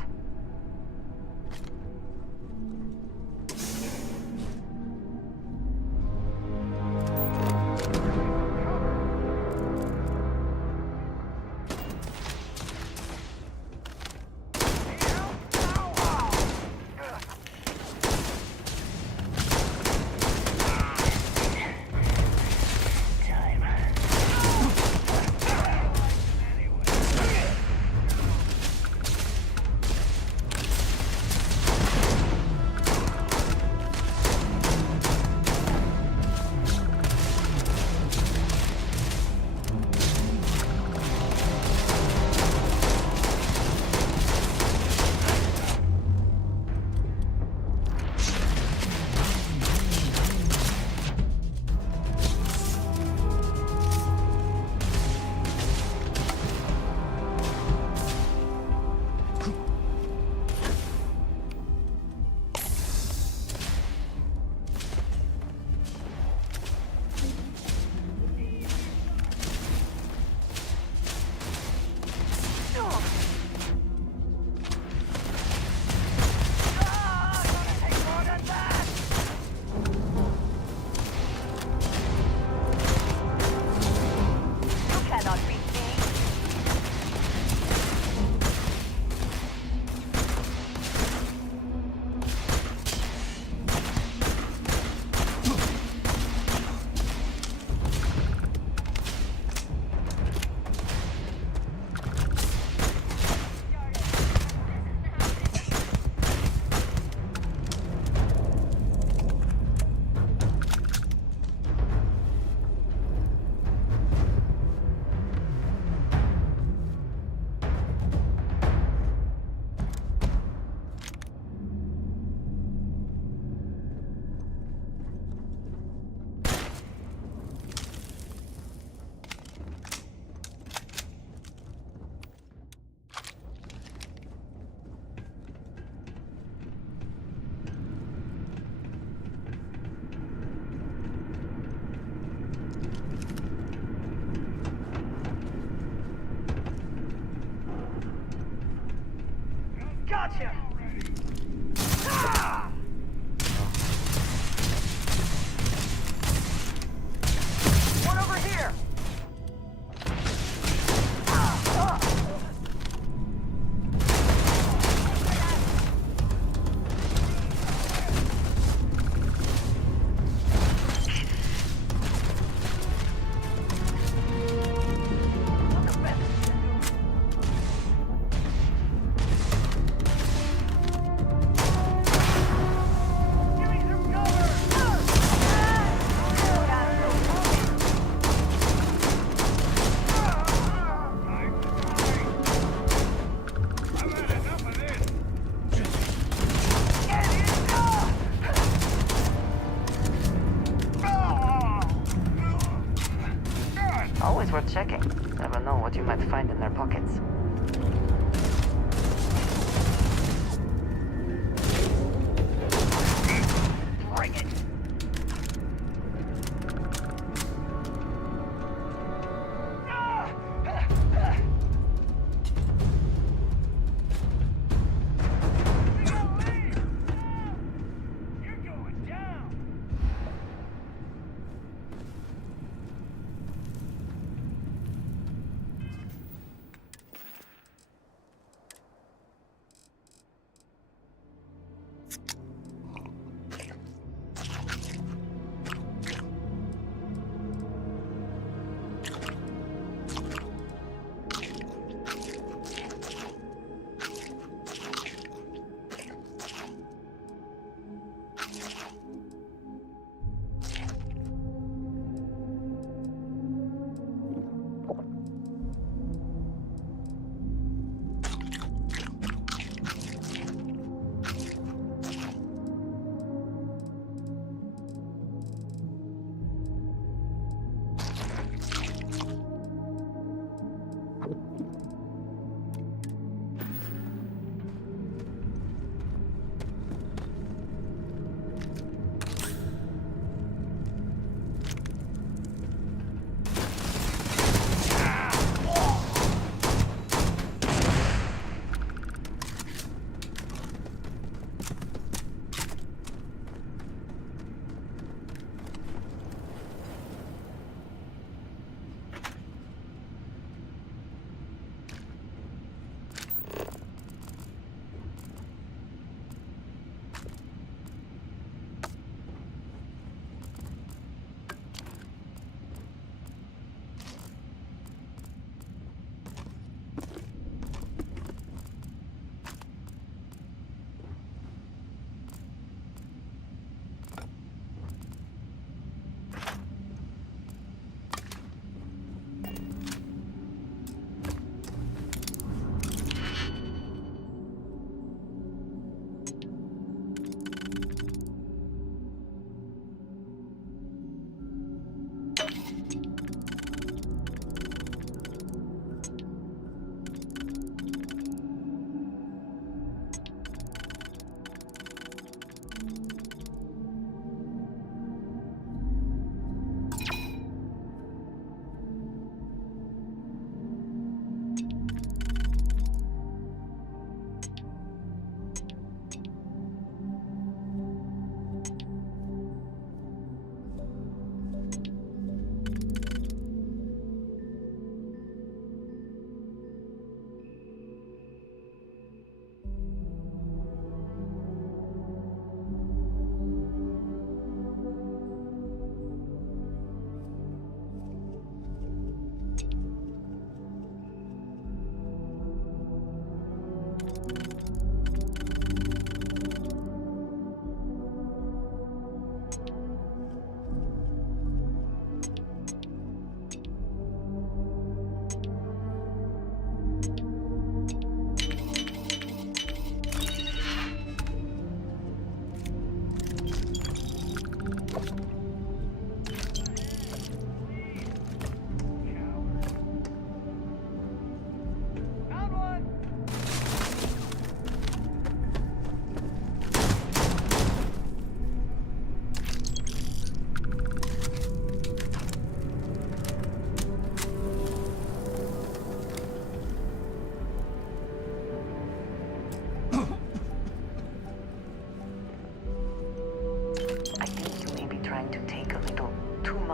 Gotcha! One over here! Always worth checking. Never know what you might find in their pockets. Bring it!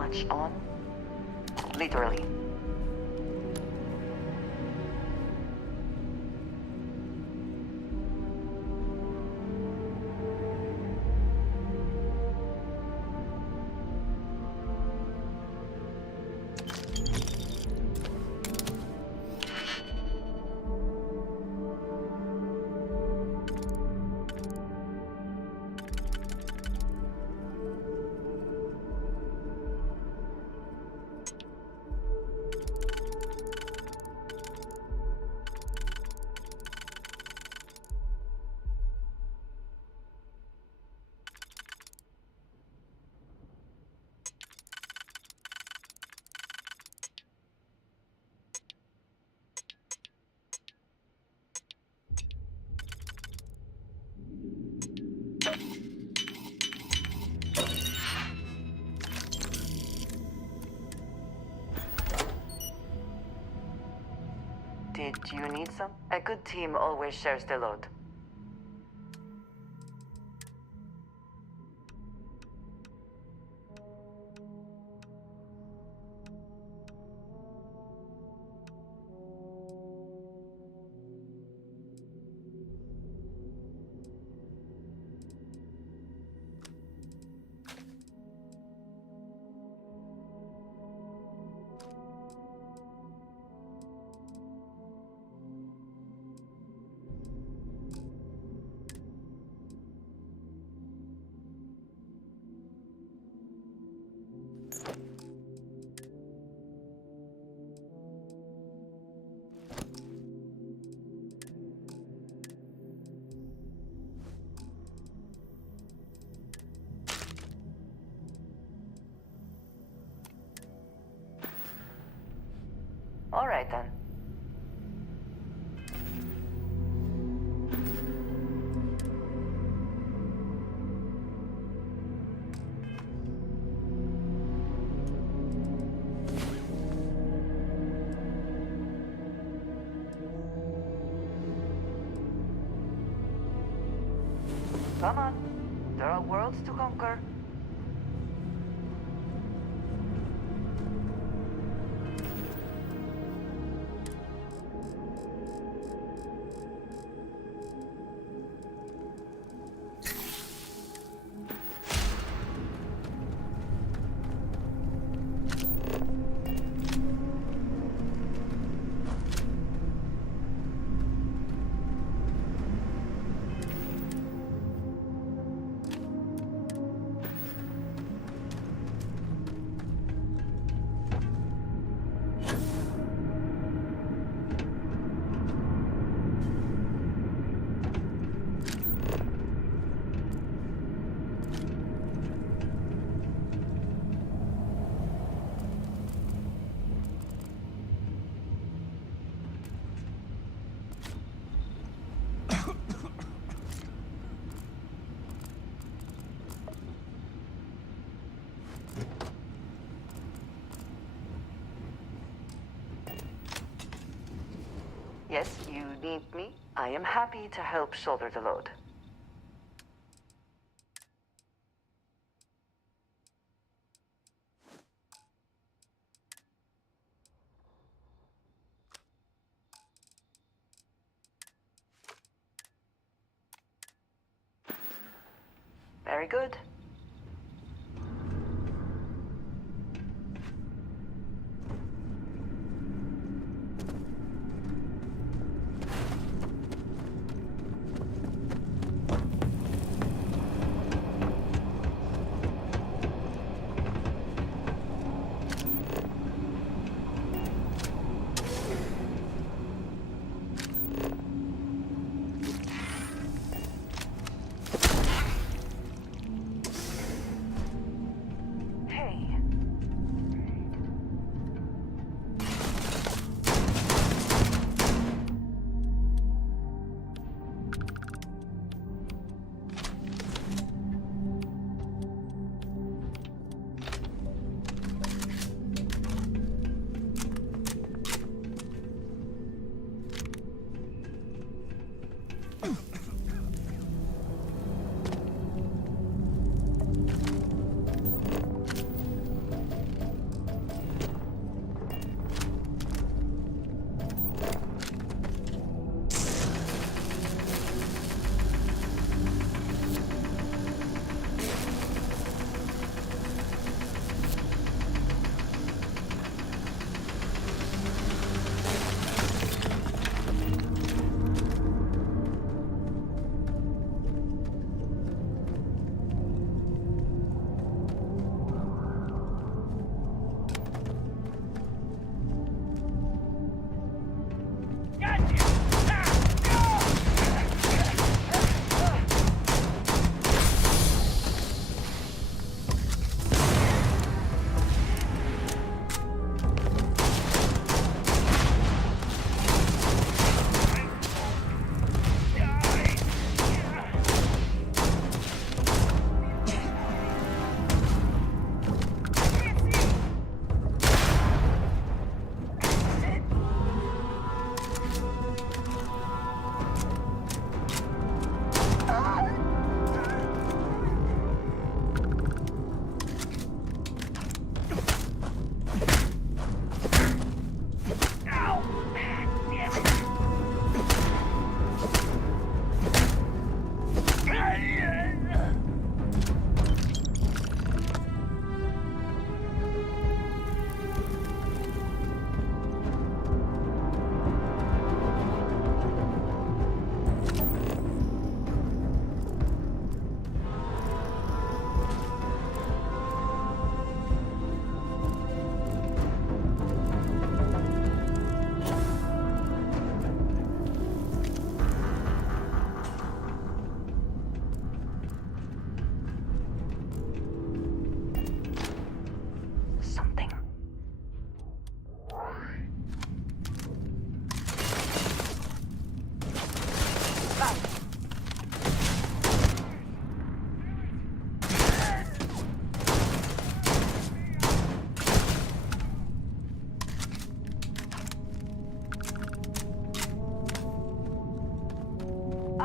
much on. Literally. Did you need some? A good team always shares the load. All right then. Come on. There are worlds to conquer. Yes, you need me. I am happy to help shoulder the load. Very good.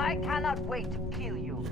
I cannot wait to kill you.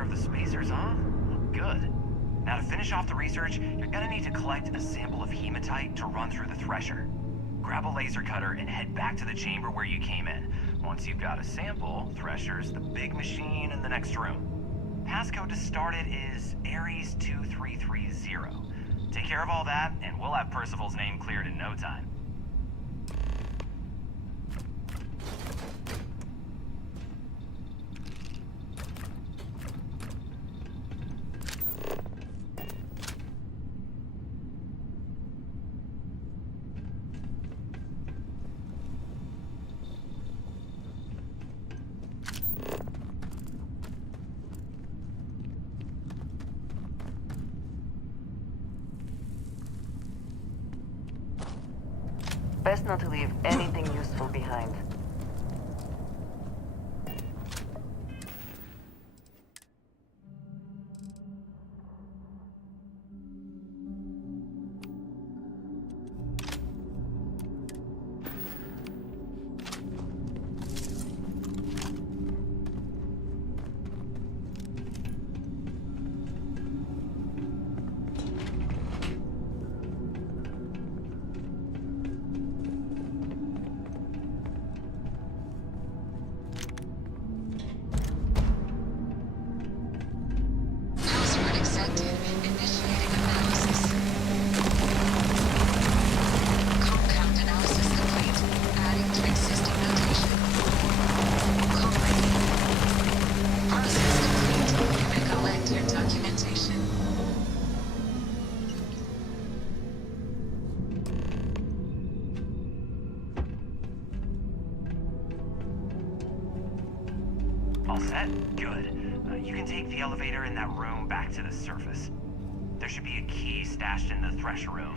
Of the spacers, huh? Good. Now to finish off the research, you're gonna need to collect a sample of hematite to run through the thresher. Grab a laser cutter and head back to the chamber where you came in. Once you've got a sample, thresher's the big machine in the next room. Passcode to start it is Ares 2330. Take care of all that, and we'll have Percival's name cleared in no time. Best not to leave anything useful behind. All set? Good. You can take the elevator in that room back to the surface. There should be a key stashed in the thresher room,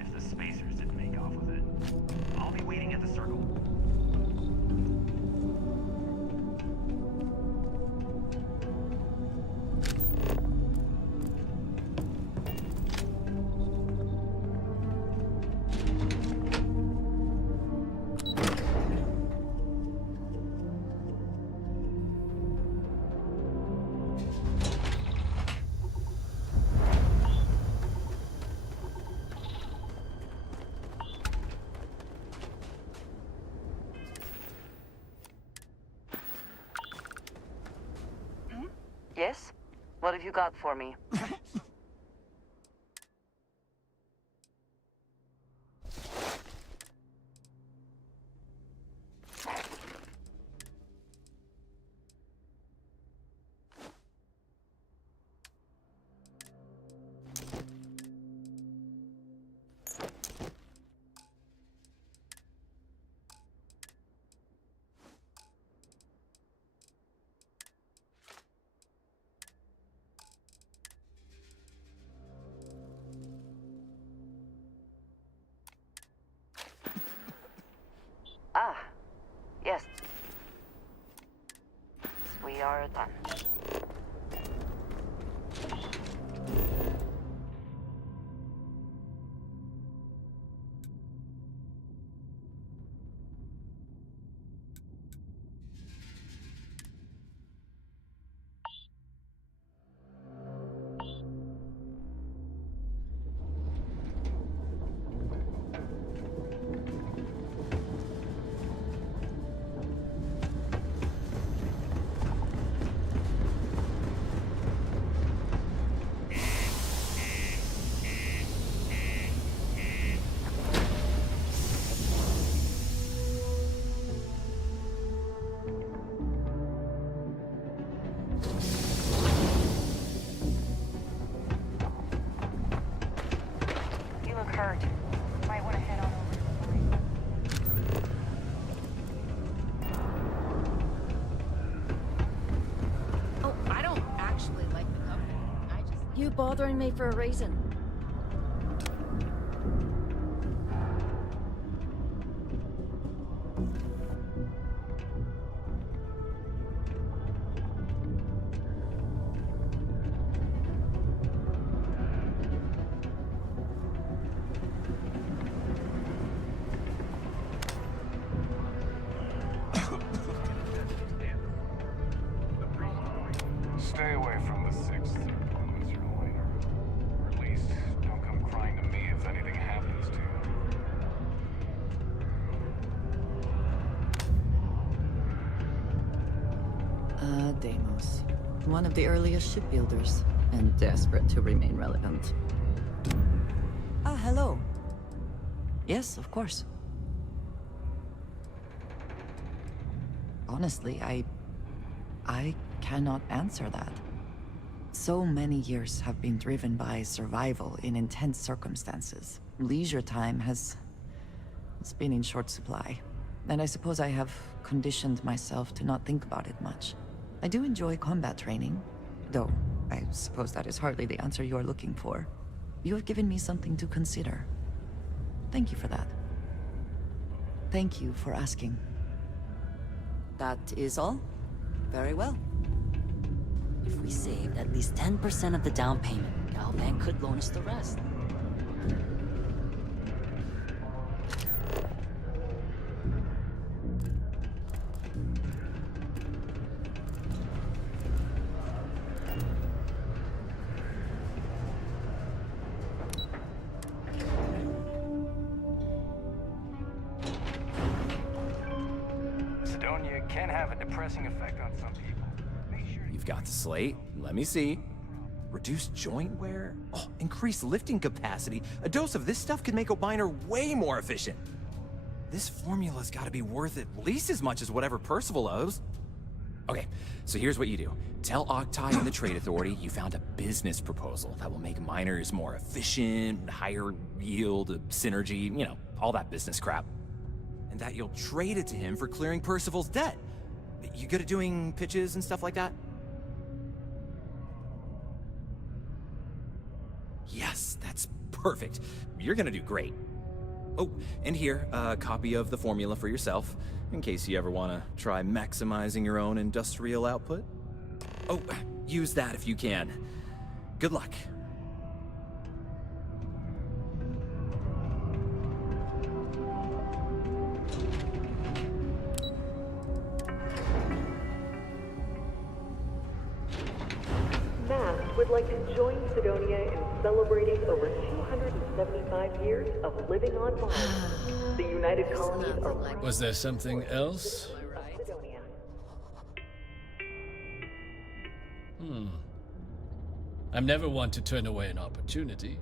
if the spacers didn't make off with it. I'll be waiting at the circle. Yes? What have you got for me? done. You look hurt. Might want to head on over. Oh, I don't actually like the company. You bothering me for a reason. Stay away from the Sixth Circle, Mr. Laner. Or at least, don't come crying to me if anything happens to you. Deimos. One of the earliest shipbuilders, and desperate to remain relevant. Ah, hello. Yes, of course. Honestly, I cannot answer that. So many years have been driven by survival in intense circumstances. Leisure time has been in short supply. And I suppose I have conditioned myself to not think about it much. I do enjoy combat training, though I suppose that is hardly the answer you are looking for. You have given me something to consider. Thank you for that. Thank you for asking. That is all? Very well. If we saved at least 10% of the down payment, Galbank could loan us the rest. Sidonia can have a depressing effect on some people. You've got the slate. Let me see. Reduced joint wear? Oh, increased lifting capacity. A dose of this stuff could make a miner way more efficient. This formula's gotta be worth at least as much as whatever Percival owes. Okay, so here's what you do. Tell Octai and the Trade Authority you found a business proposal that will make miners more efficient, higher yield, synergy, you know, all that business crap. And that you'll trade it to him for clearing Percival's debt. You good at doing pitches and stuff like that? Yes, that's perfect. You're gonna do great. Oh, and here, a copy of the formula for yourself, in case you ever want to try maximizing your own industrial output. Oh, use that if you can. Good luck. Mast would like to join Sidonia in celebrating over 275 years of living on Mars. The United Colonies are... Was there something else? I'm never one to turn away an opportunity.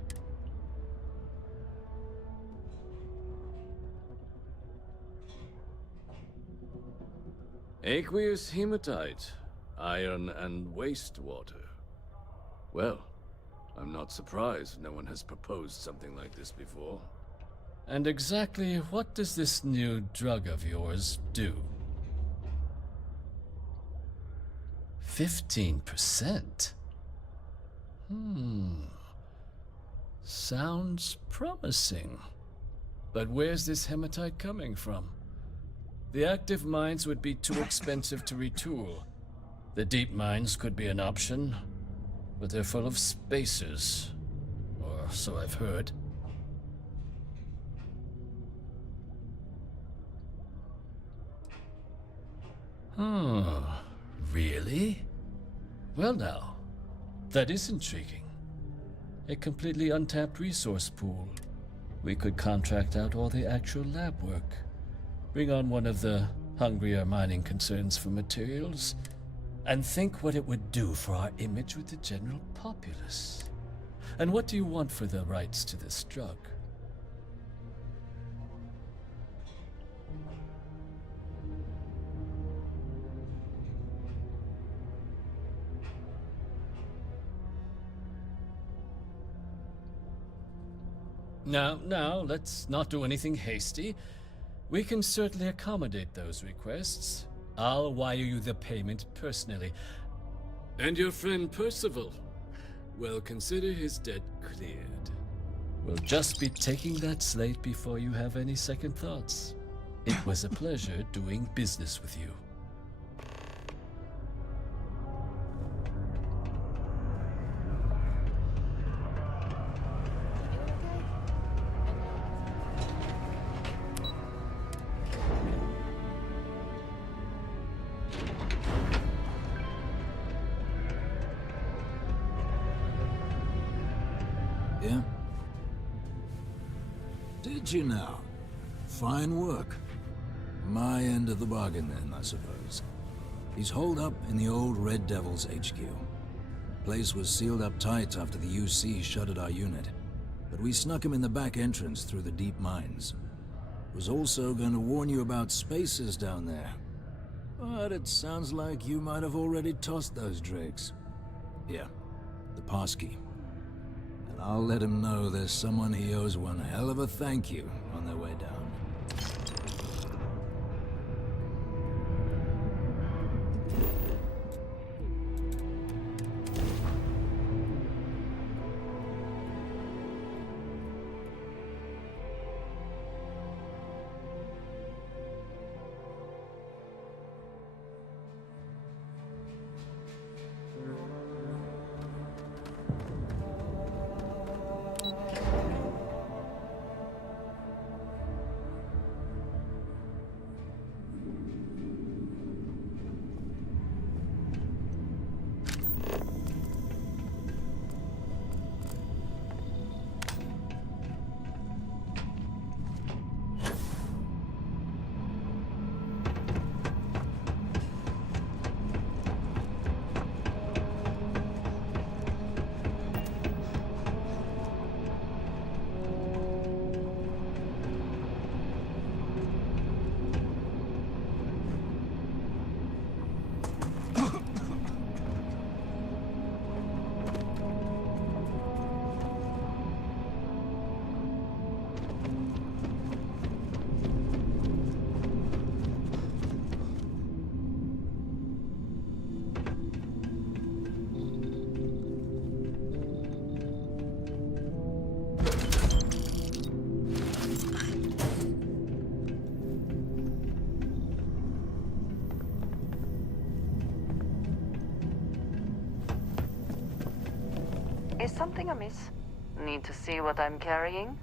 Aqueous hematite, iron and wastewater. Well, I'm not surprised no one has proposed something like this before. And exactly what does this new drug of yours do? 15%? Sounds promising. But where's this hematite coming from? The active mines would be too expensive to retool. The deep mines could be an option, but they're full of spacers. Or so I've heard. Oh, really? Well now, that is intriguing. A completely untapped resource pool. We could contract out all the actual lab work. Bring on one of the hungrier mining concerns for materials, and think what it would do for our image with the general populace. And what do you want for the rights to this drug? Now, let's not do anything hasty. We can certainly accommodate those requests. I'll wire you the payment personally. And your friend Percival? Well, consider his debt cleared. We'll just be taking that slate before you have any second thoughts. It was a pleasure doing business with you. Yeah? Did you now? Fine work. My end of the bargain then, I suppose. He's holed up in the old Red Devil's HQ. Place was sealed up tight after the UC shuttered our unit, but we snuck him in the back entrance through the deep mines. Was also going to warn you about spacers down there. But it sounds like you might have already tossed those drakes. Yeah, the passkey. And I'll let him know there's someone he owes one hell of a thank you on their way down. Is something amiss? Need to see what I'm carrying?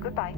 Goodbye.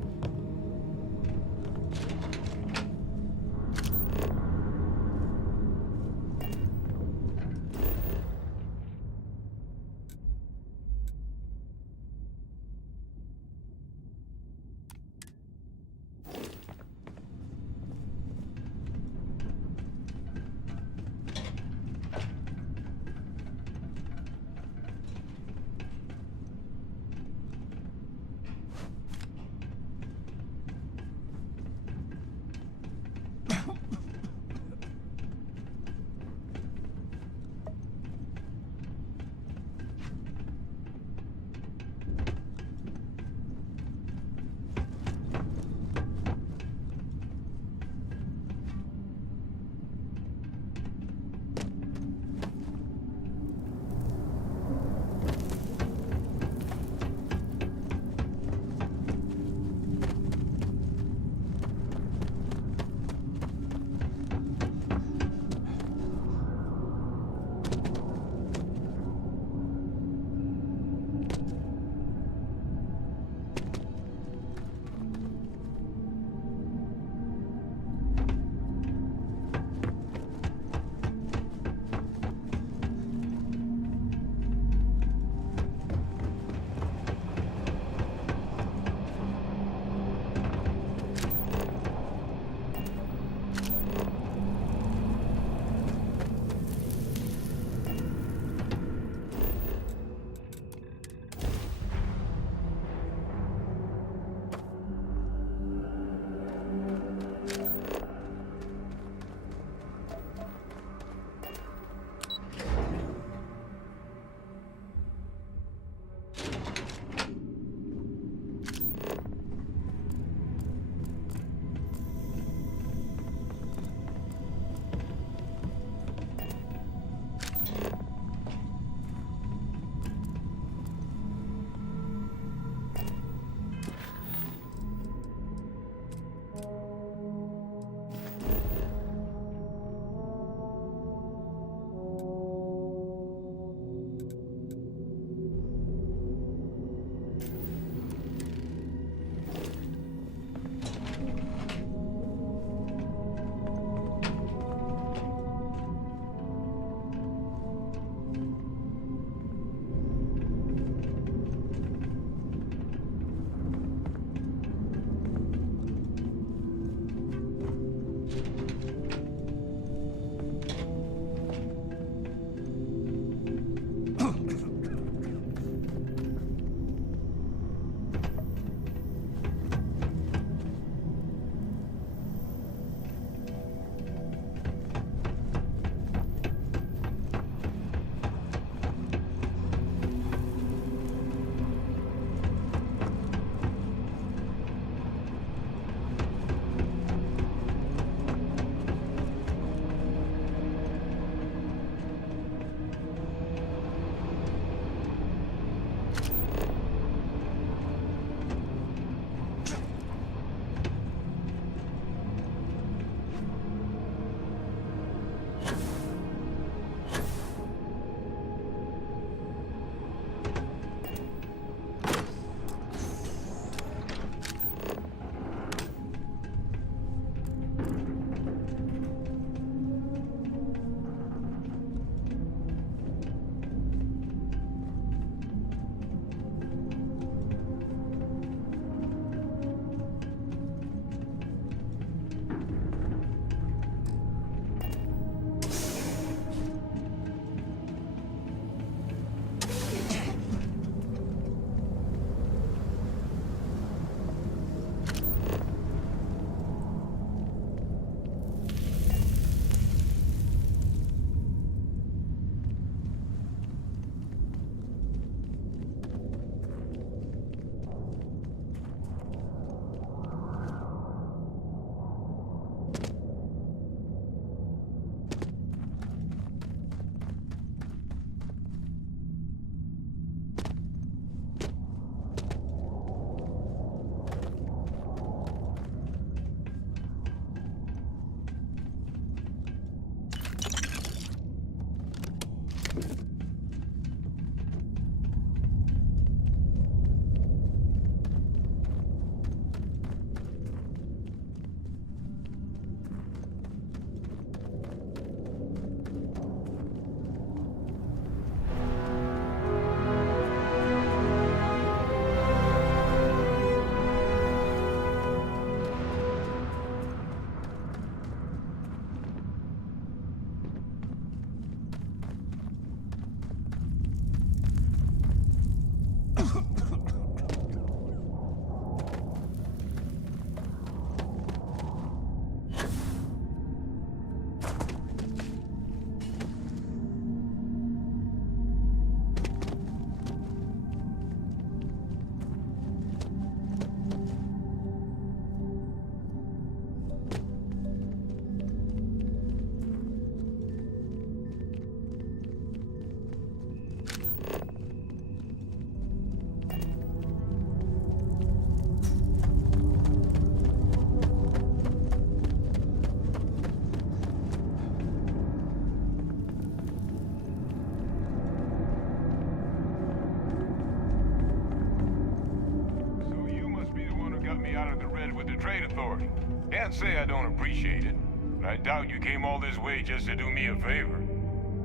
Trade Authority. Can't say I don't appreciate it, but I doubt you came all this way just to do me a favor.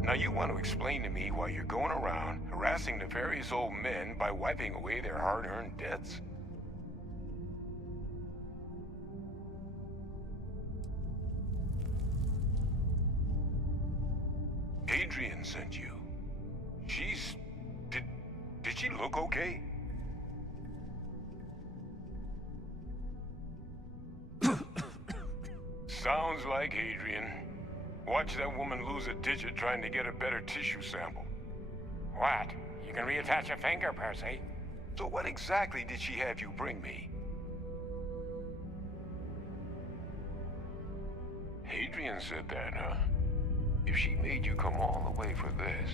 Now you want to explain to me why you're going around harassing nefarious old men by wiping away their hard-earned debts? Adrian sent you. She's... Did she look okay? Sounds like Adrian. Watch that woman lose a digit trying to get a better tissue sample. What? You can reattach a finger, Percy. So what exactly did she have you bring me? Adrian said that, huh? If she made you come all the way for this...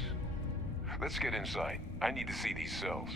Let's get inside. I need to see these cells.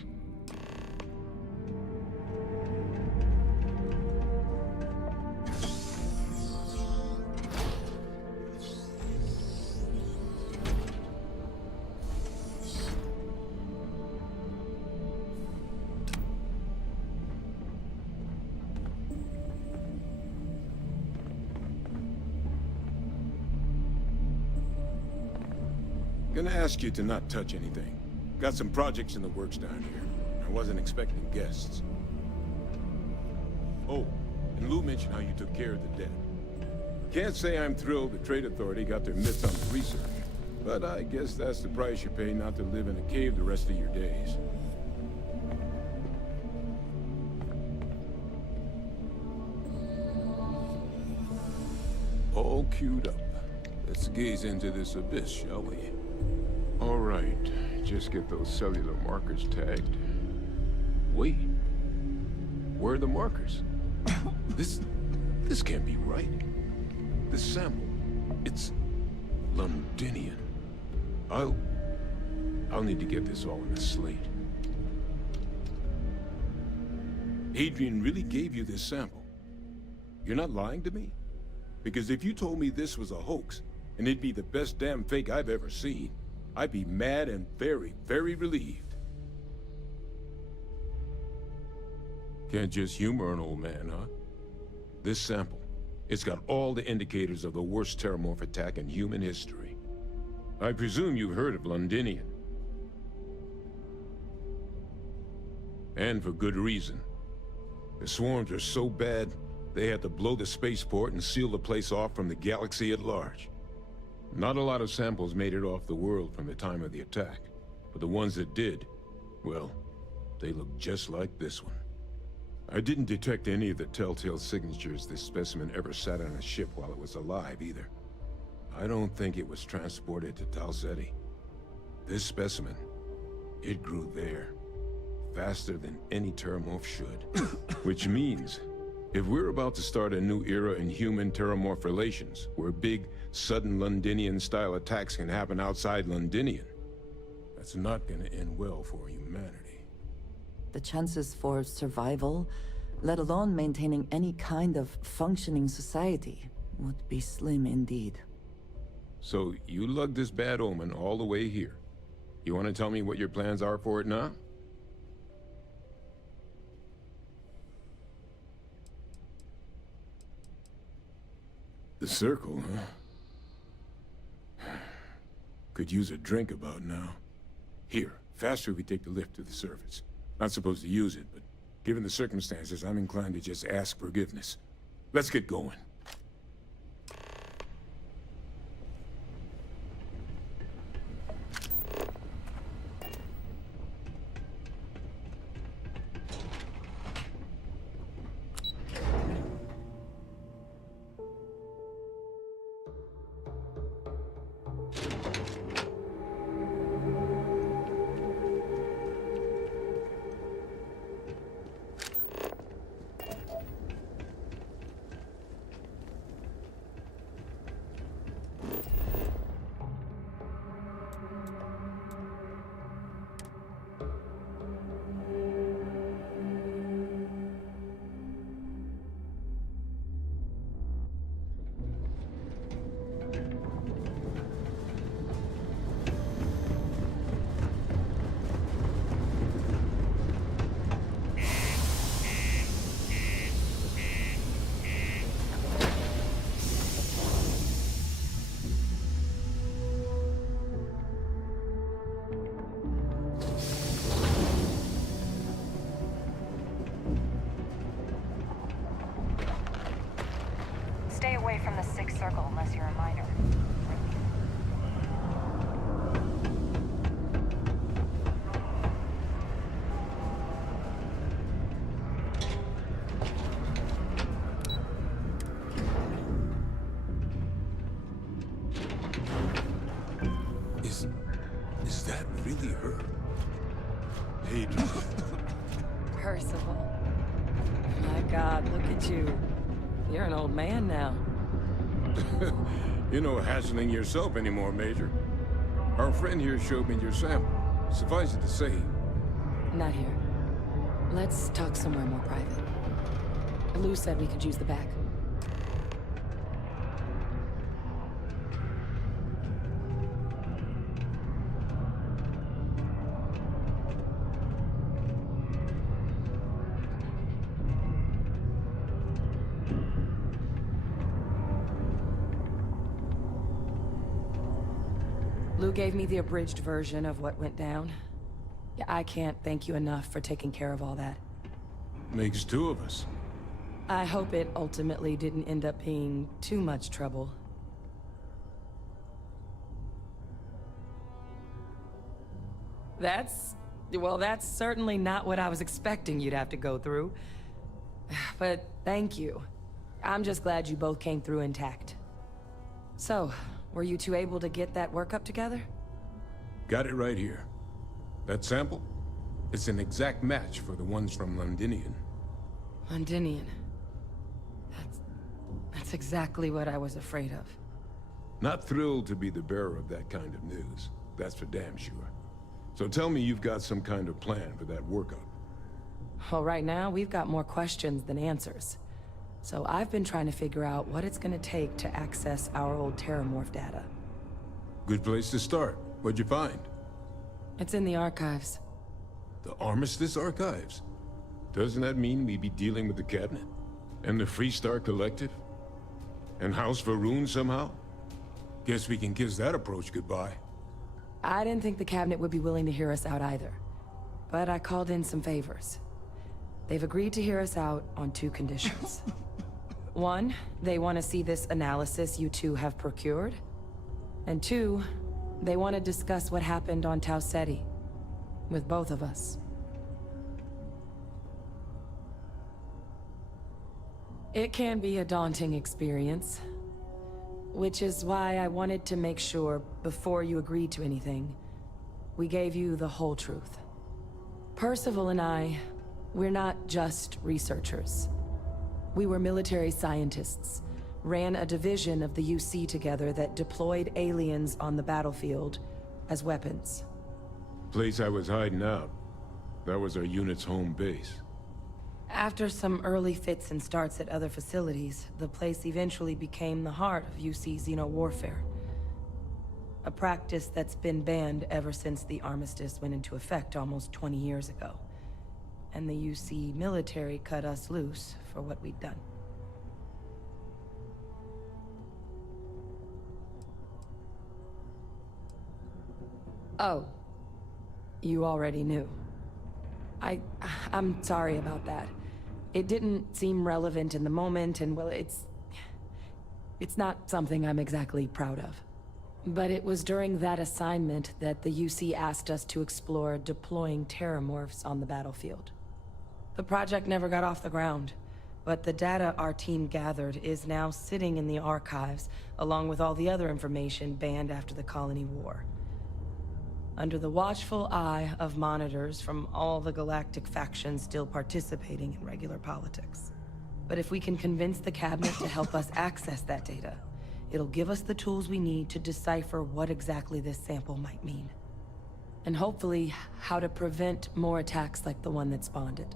Gonna ask you to not touch anything. Got some projects in the works down here. I wasn't expecting guests. Oh, and Lou mentioned how you took care of the dead. Can't say I'm thrilled the Trade Authority got their mitts on the research, but I guess that's the price you pay not to live in a cave the rest of your days. All queued up. Let's gaze into this abyss, shall we? All right, just get those cellular markers tagged. Wait, where are the markers? This can't be right. This sample, it's Londinian. I'll need to get this all in a slate. Adrian really gave you this sample. You're not lying to me? Because if you told me this was a hoax, and it'd be the best damn fake I've ever seen, I'd be mad and very, very relieved. Can't just humor an old man, huh? This sample, it's got all the indicators of the worst terramorph attack in human history. I presume you've heard of Londinian. And for good reason. The swarms are so bad, they had to blow the spaceport and seal the place off from the galaxy at large. Not a lot of samples made it off the world from the time of the attack, but the ones that did, well, they look just like this one. I didn't detect any of the telltale signatures this specimen ever sat on a ship while it was alive, either. I don't think it was transported to Tal Ceti. This specimen, it grew there, faster than any terramorph should. Which means, if we're about to start a new era in human-terramorph relations, where big, sudden Londinian-style attacks can happen outside Londinian, that's not gonna end well for humanity. The chances for survival, let alone maintaining any kind of functioning society, would be slim indeed. So, you lugged this bad omen all the way here. You want to tell me what your plans are for it now? The circle, huh? Could use a drink about now. Here, faster we take the lift to the surface. Not supposed to use it, but given the circumstances, I'm inclined to just ask forgiveness. Let's get going. circle unless you're a miner. Is that really her? Adrian. Percival. My God, look at you. You're an old man now. You're no hassling yourself anymore, Major. Our friend here showed me your sample. Suffice it to say... Not here. Let's talk somewhere more private. Lou said we could use the back. Lou gave me the abridged version of what went down. Yeah, I can't thank you enough for taking care of all that. Makes two of us. I hope it ultimately didn't end up being too much trouble. Well, that's certainly not what I was expecting you'd have to go through. But thank you. I'm just glad you both came through intact. So, were you two able to get that workup together? Got it right here. That sample? It's an exact match for the ones from Londinian. Londinian. That's exactly what I was afraid of. Not thrilled to be the bearer of that kind of news. That's for damn sure. So tell me you've got some kind of plan for that workup. Well, right now, we've got more questions than answers. So I've been trying to figure out what it's gonna take to access our old Terramorph data. Good place to start. What'd you find? It's in the archives. The Armistice Archives? Doesn't that mean we'd be dealing with the Cabinet? And the Freestar Collective? And House Varun somehow? Guess we can kiss that approach goodbye. I didn't think the Cabinet would be willing to hear us out either. But I called in some favors. They've agreed to hear us out on two conditions. One, they want to see this analysis you two have procured. And two, they want to discuss what happened on Tau Ceti. With both of us. It can be a daunting experience. Which is why I wanted to make sure, before you agreed to anything, we gave you the whole truth. Percival and I, we're not just researchers. We were military scientists, ran a division of the UC together that deployed aliens on the battlefield as weapons. Place I was hiding out. That was our unit's home base. After some early fits and starts at other facilities, the place eventually became the heart of UC xeno-warfare. A practice that's been banned ever since the armistice went into effect almost 20 years ago. And the UC military cut us loose for what we'd done. Oh. You already knew. I'm sorry about that. It didn't seem relevant in the moment, and well, it's not something I'm exactly proud of. But it was during that assignment that the UC asked us to explore deploying Terramorphs on the battlefield. The project never got off the ground, but the data our team gathered is now sitting in the archives, along with all the other information banned after the Colony War. Under the watchful eye of monitors from all the galactic factions still participating in regular politics. But if we can convince the Cabinet to help us access that data, it'll give us the tools we need to decipher what exactly this sample might mean. And hopefully, how to prevent more attacks like the one that spawned it.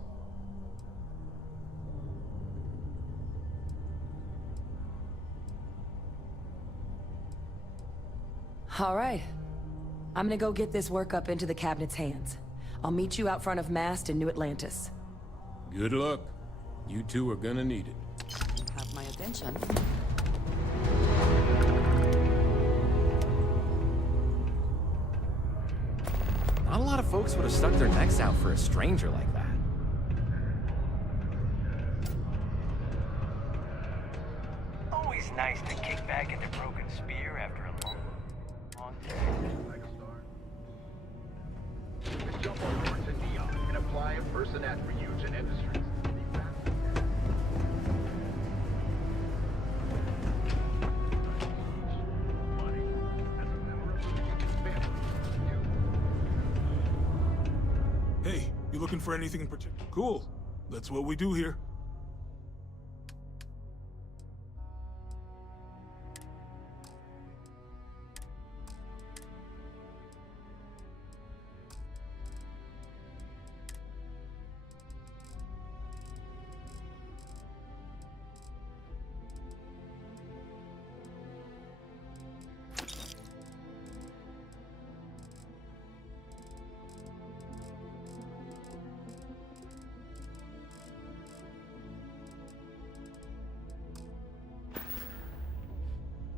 All right. I'm gonna go get this workup into the Cabinet's hands. I'll meet you out front of Mast in New Atlantis. Good luck. You two are gonna need it. Have my attention. Not a lot of folks would have stuck their necks out for a stranger like that. Always nice to kick back back at the Broken Spear after a long day. Jump over to Neon and apply in person at Ryujin Industries. Hey, you looking for anything in particular? Cool. That's what we do here.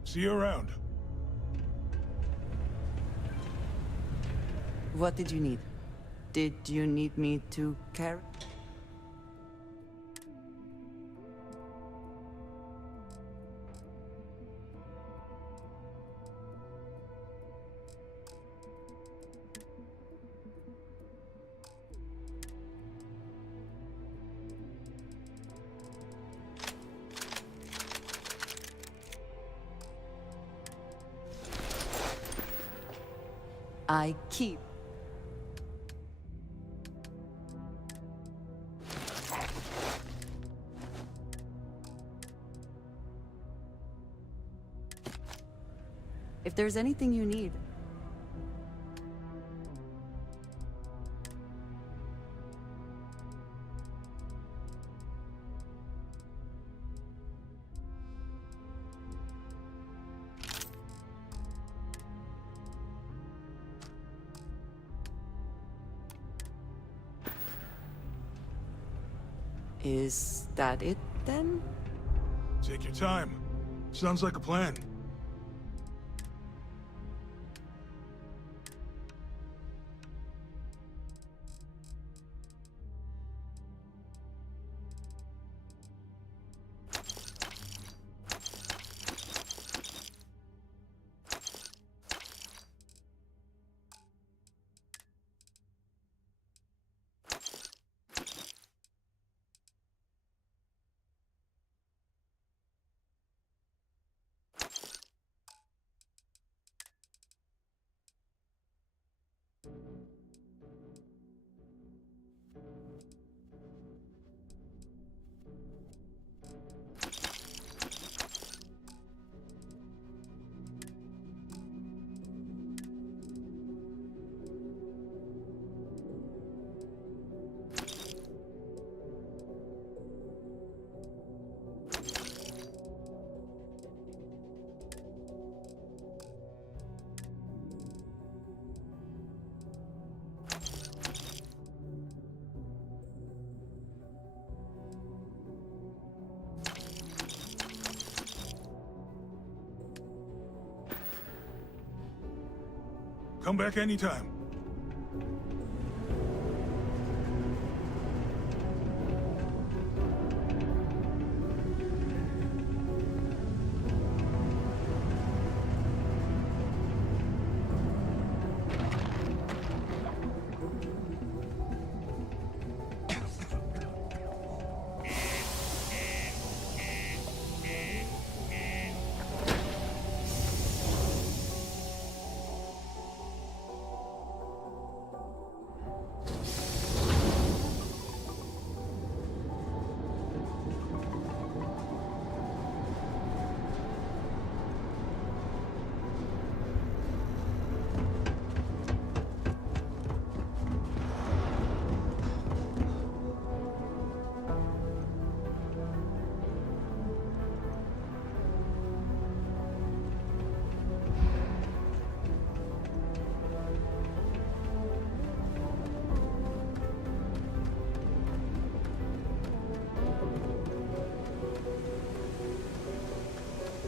See you around. What did you need? Did you need me to carry? I keep. If there's anything you need. Is that it, then? Take your time. Sounds like a plan. Come back anytime.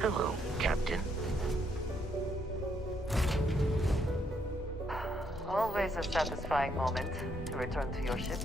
Hello, Captain. Always a satisfying moment to return to your ship.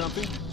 something?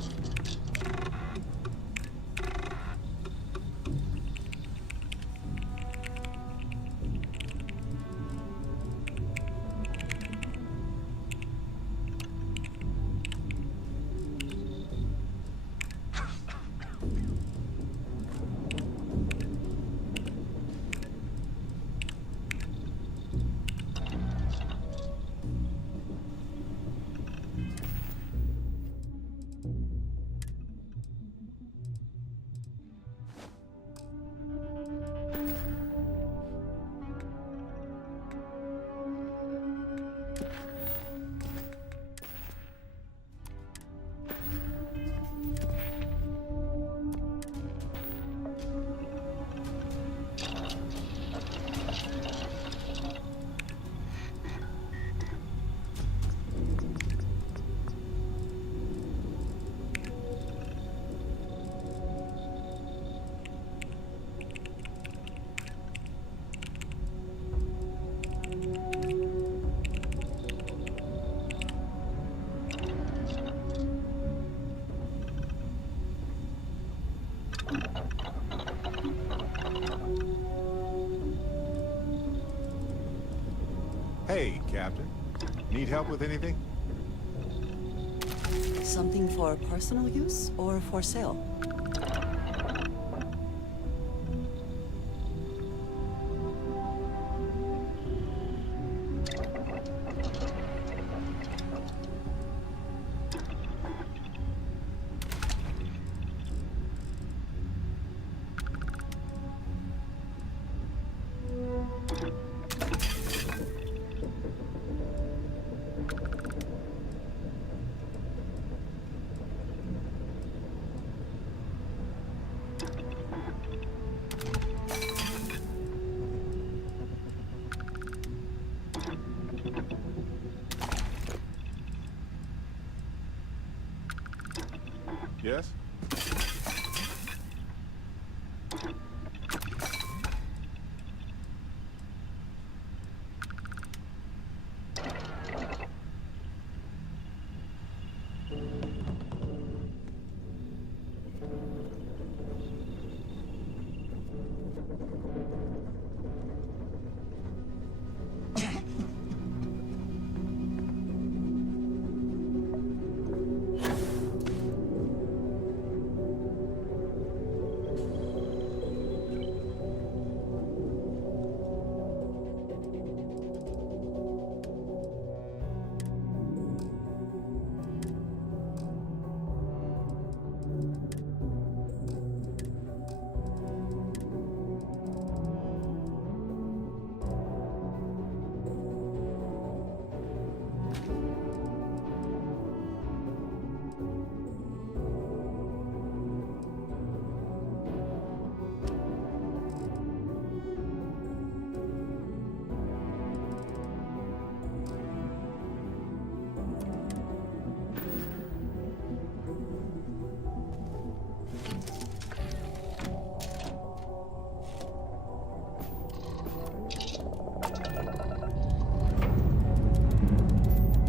Hey, Captain. Need help with anything? Something for personal use or for sale? Yes?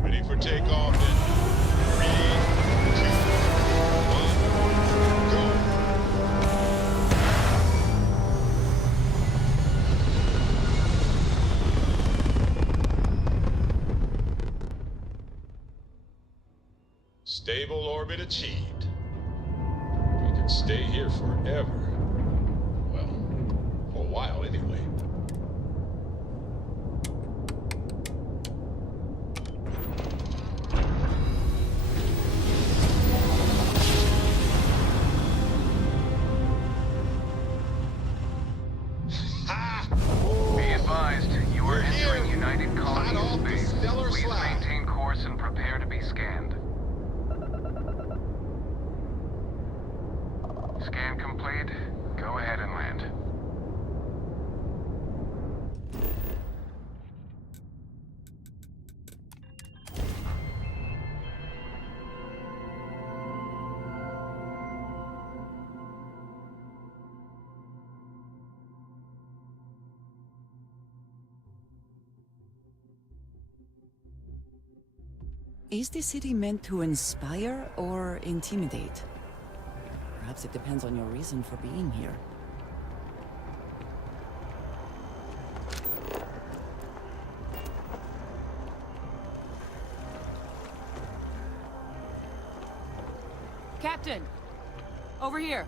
Ready for takeoff in 3, 2, 1, go! Stable orbit achieved. We can stay here forever. Well, for a while anyway. Be advised, you are entering United Colonies space. Please maintain course and prepare to be scanned. Scan complete. Go ahead and land. Is the city meant to inspire or intimidate? Perhaps it depends on your reason for being here. Captain! Over here!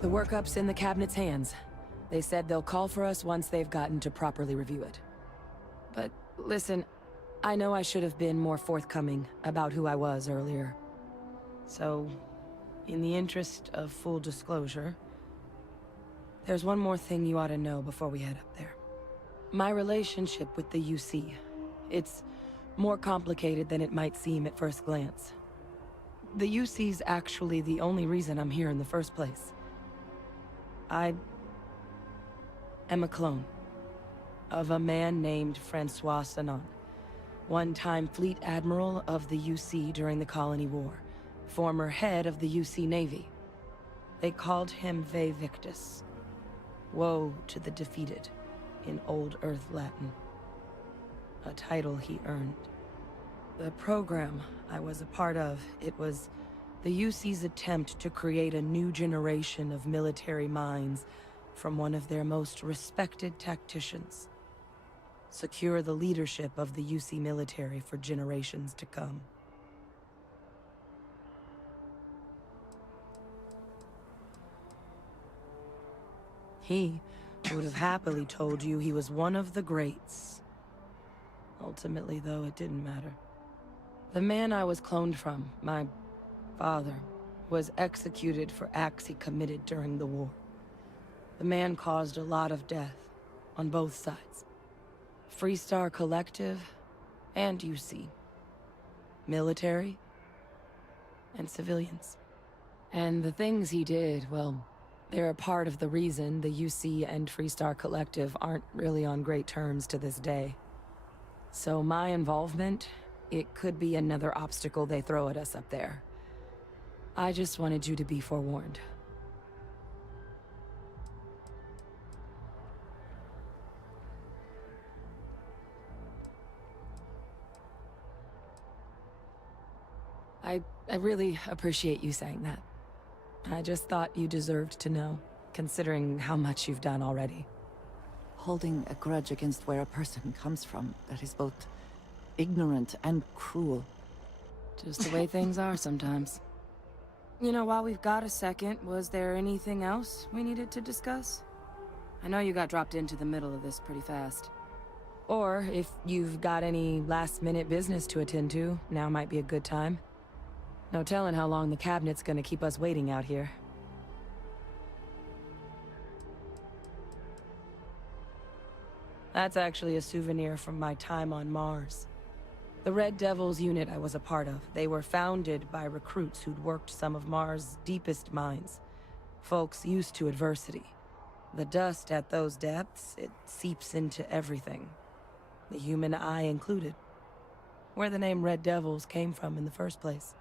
The workup's in the cabinet's hands. They said they'll call for us once they've gotten to properly review it. But listen, I know I should have been more forthcoming about who I was earlier. So, in the interest of full disclosure, there's one more thing you ought to know before we head up there. My relationship with the UC. It's more complicated than it might seem at first glance. The UC's actually the only reason I'm here in the first place. I am a clone of a man named Francois Sanon, one-time fleet admiral of the UC during the Colony War, former head of the UC Navy. They called him Ve Victus, woe to the defeated, in Old Earth Latin, a title he earned. The program I was a part of, it was the UC's attempt to create a new generation of military minds from one of their most respected tacticians. Secure the leadership of the UC military for generations to come. He would have happily told you he was one of the greats. Ultimately, though, it didn't matter. The man I was cloned from, my father, was executed for acts he committed during the war. The man caused a lot of death, on both sides. Freestar Collective, and UC. Military, and civilians. And the things he did, well, they're a part of the reason the UC and Freestar Collective aren't really on great terms to this day. So my involvement, it could be another obstacle they throw at us up there. I just wanted you to be forewarned. I really appreciate you saying that. I just thought you deserved to know, considering how much you've done already. Holding a grudge against where a person comes from, that is both ignorant and cruel. Just the way things are sometimes. You know, while we've got a second, was there anything else we needed to discuss? I know you got dropped into the middle of this pretty fast. Or, if you've got any last-minute business to attend to, now might be a good time. No telling how long the cabinet's gonna keep us waiting out here. That's actually a souvenir from my time on Mars. The Red Devils unit I was a part of, they were founded by recruits who'd worked some of Mars' deepest mines. Folks used to adversity. The dust at those depths, it seeps into everything. The human eye included. Where the name Red Devils came from in the first place.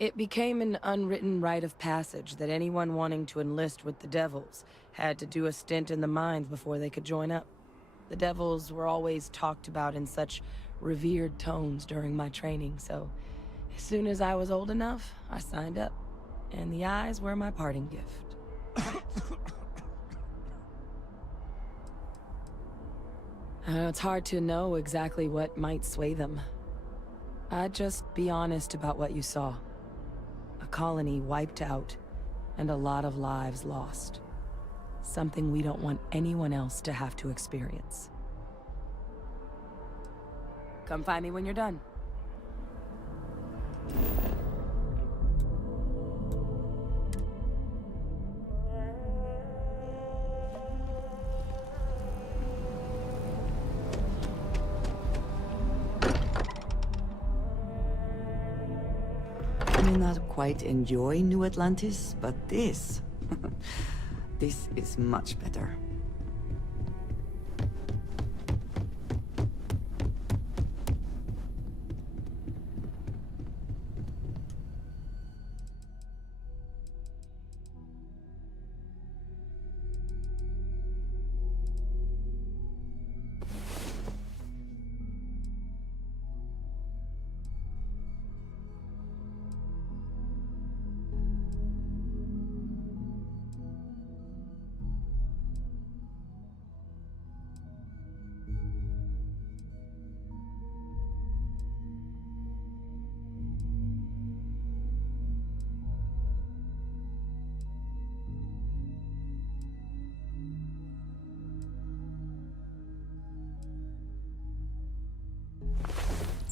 It became an unwritten rite of passage that anyone wanting to enlist with the Devils had to do a stint in the mines before they could join up. The Devils were always talked about in such revered tones during my training, so as soon as I was old enough, I signed up. And the eyes were my parting gift. It's hard to know exactly what might sway them. I'd just be honest about what you saw. A colony wiped out, and a lot of lives lost. Something we don't want anyone else to have to experience. Come find me when you're done. I may not quite enjoy New Atlantis, but this... this is much better.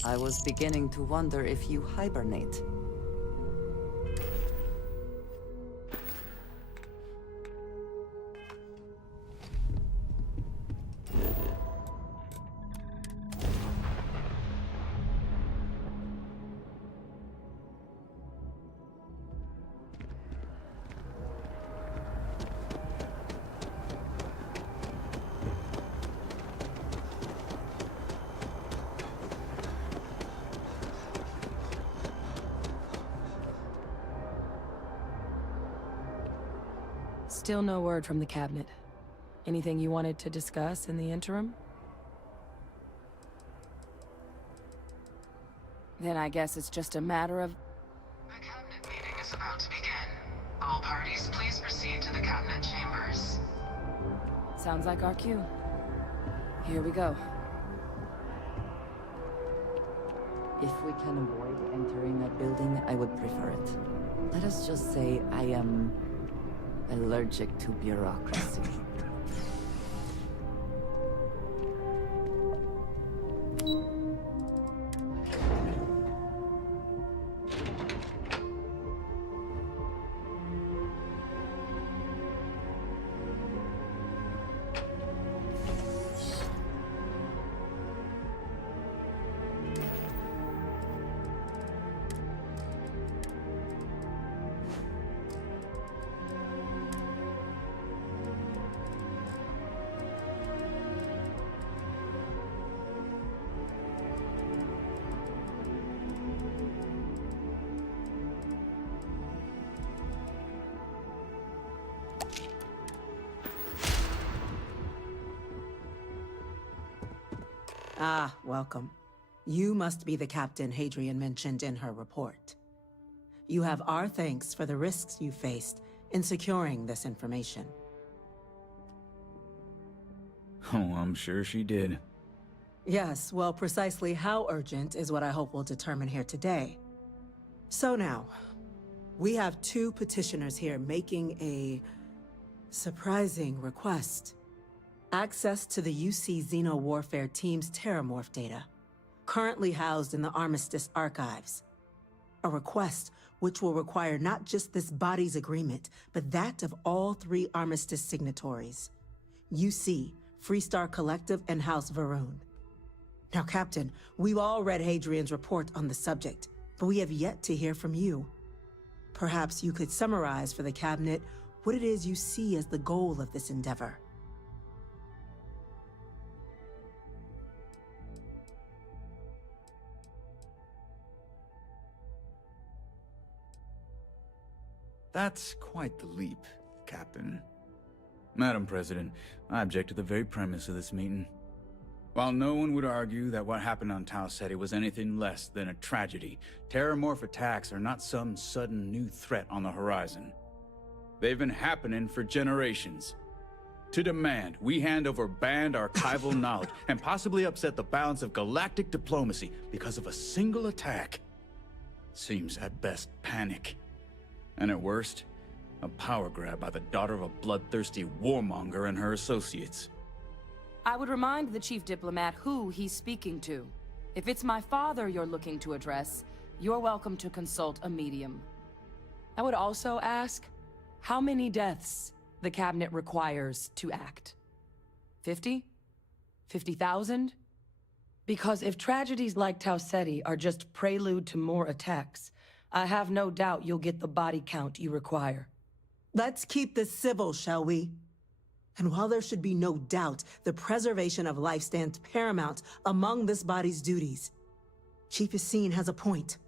I was beginning to wonder if you hibernate. Still no word from the cabinet. Anything you wanted to discuss in the interim? Then I guess it's just a matter of... The cabinet meeting is about to begin. All parties, please proceed to the cabinet chambers. Sounds like our cue. Here we go. If we can avoid entering that building, I would prefer it. Let us just say I am allergic to bureaucracy. Ah, welcome. You must be the captain Hadrian mentioned in her report. You have our thanks for the risks you faced in securing this information. Oh, I'm sure she did. Yes, well, precisely how urgent is what I hope we'll determine here today. So now, we have two petitioners here making a surprising request. Access to the UC Xeno Warfare Team's Terramorph data, currently housed in the Armistice archives. A request which will require not just this body's agreement, but that of all three Armistice signatories. UC, Freestar Collective, and House Varun. Now, Captain, we've all read Hadrian's report on the subject, but we have yet to hear from you. Perhaps you could summarize for the Cabinet what it is you see as the goal of this endeavor. That's quite the leap, Captain. Madam President, I object to the very premise of this meeting. While no one would argue that what happened on Tau Ceti was anything less than a tragedy, Terramorph attacks are not some sudden new threat on the horizon. They've been happening for generations. To demand we hand over banned archival knowledge and possibly upset the balance of galactic diplomacy because of a single attack seems at best panic. And at worst, a power grab by the daughter of a bloodthirsty warmonger and her associates. I would remind the chief diplomat who he's speaking to. If it's my father you're looking to address, you're welcome to consult a medium. I would also ask, how many deaths the cabinet requires to act? 50? 50,000? Because if tragedies like Tau Ceti are just prelude to more attacks, I have no doubt you'll get the body count you require. Let's keep this civil, shall we? And while there should be no doubt the preservation of life stands paramount among this body's duties, Chief Yassine has a point.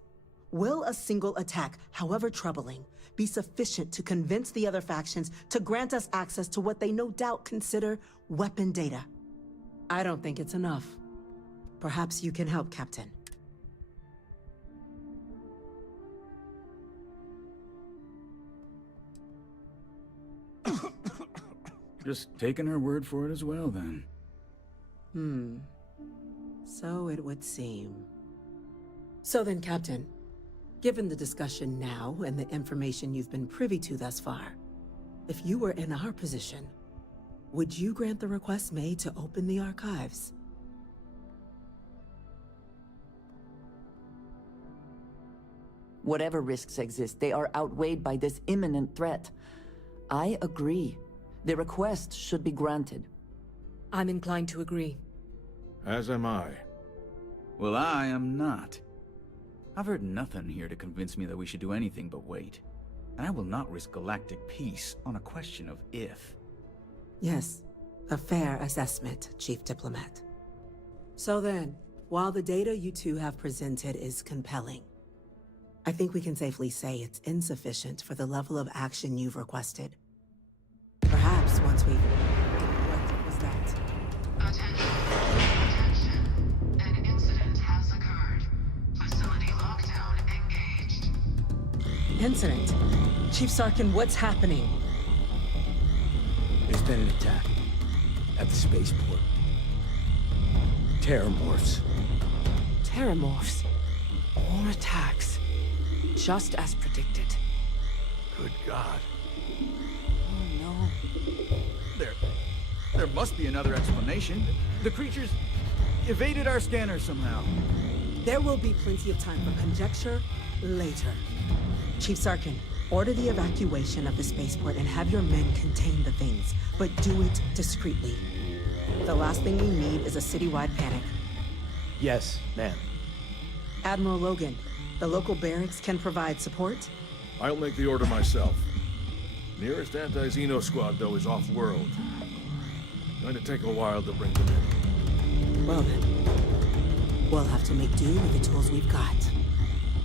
Will a single attack, however troubling, be sufficient to convince the other factions to grant us access to what they no doubt consider weapon data? I don't think it's enough. Perhaps you can help, Captain. Just taking her word for it as well, then. So it would seem. So then, Captain, given the discussion now and the information you've been privy to thus far, if you were in our position, would you grant the request made to open the archives? Whatever risks exist, they are outweighed by this imminent threat. I agree. The request should be granted. I'm inclined to agree. As am I. Well, I am not. I've heard nothing here to convince me that we should do anything but wait. And I will not risk galactic peace on a question of if. Yes, a fair assessment, Chief Diplomat. So then, while the data you two have presented is compelling, I think we can safely say it's insufficient for the level of action you've requested. Perhaps once we've... What was that? Attention. An incident has occurred. Facility incident. Chief Sarkin, what's happening? There's been an attack at the spaceport. Terramorphs. Terramorphs. More attacks. Just as predicted. Good God. Oh no. There must be another explanation. The creatures evaded our scanner somehow. There will be plenty of time for conjecture later. Chief Sarkin, order the evacuation of the spaceport and have your men contain the things, but do it discreetly. The last thing we need is a citywide panic. Yes, ma'am. Admiral Logan, the local barracks can provide support? I'll make the order myself. Nearest anti-Xeno squad, though, is off-world. Going to take a while to bring them in. Well then, we'll have to make do with the tools we've got.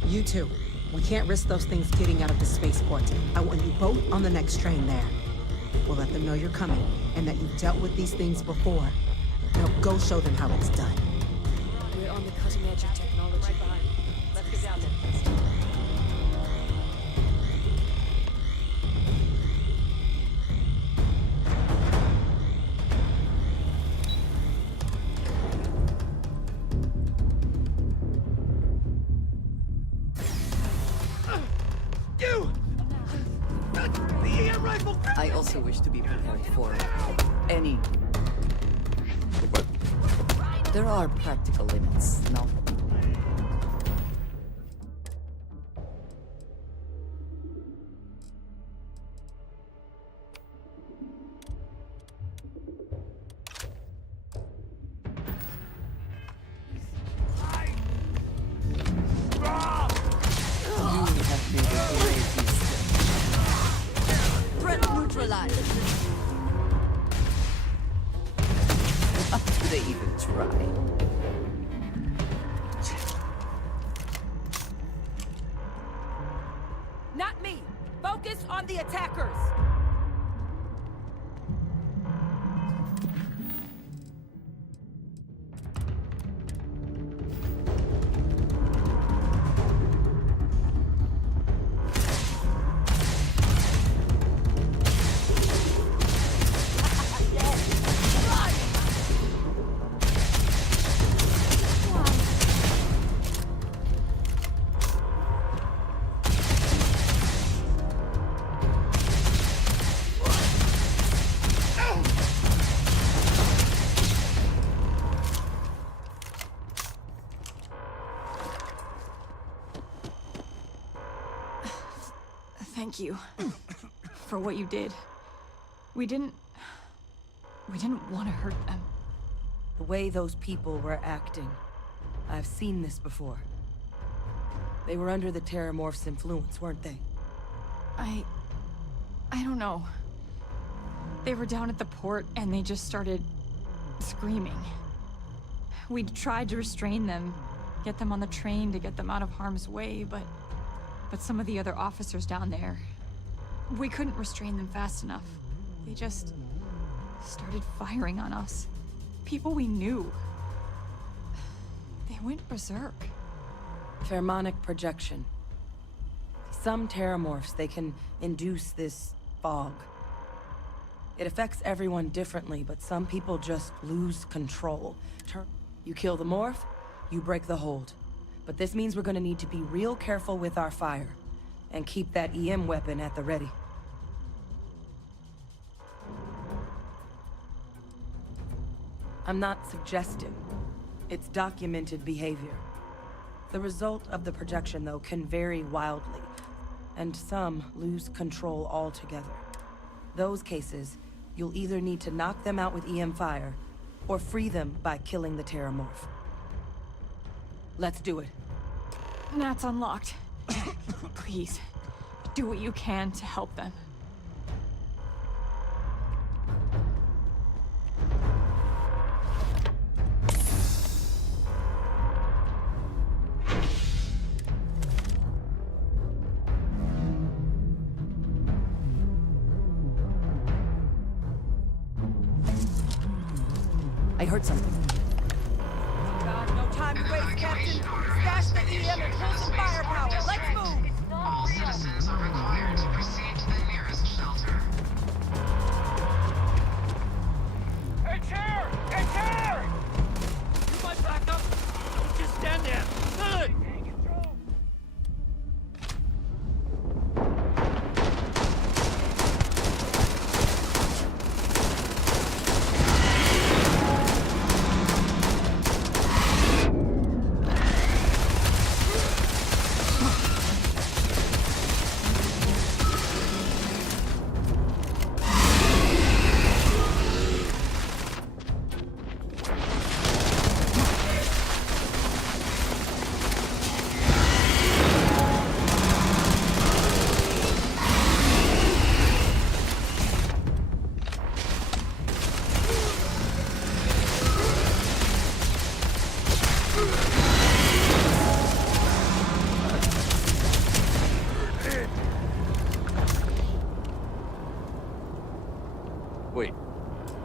You two, we can't risk those things getting out of the spaceport. I want you both on the next train there. We'll let them know you're coming, and that you've dealt with these things before. Now go show them how it's done. We're on the cutting edge of technology. Let's get down there. I also wish to be prepared for any... There are practical limits, no? Do they even try? Not me! Focus on the attackers! Thank you for what you did. We didn't want to hurt them. The way those people were acting, I've seen this before. They were under the Terramorph's influence, weren't they? I don't know. They were down at the port and they just started screaming. We tried to restrain them, get them on the train to get them out of harm's way, but some of the other officers down there, we couldn't restrain them fast enough. They just started firing on us. People we knew. They went berserk. Pheromonic projection. Some Terramorphs, they can induce this fog. It affects everyone differently, but some people just lose control. You kill the morph, you break the hold. But this means we're gonna need to be real careful with our fire, and keep that EM weapon at the ready. I'm not suggesting. It's documented behavior. The result of the projection, though, can vary wildly, and some lose control altogether. Those cases, you'll either need to knock them out with EM fire, or free them by killing the Terramorph. Let's do it. Nat's unlocked. Please, do what you can to help them. I heard something. God, no time to waste, Captain. Stash the EM and pull some firepower. Let's move! All citizens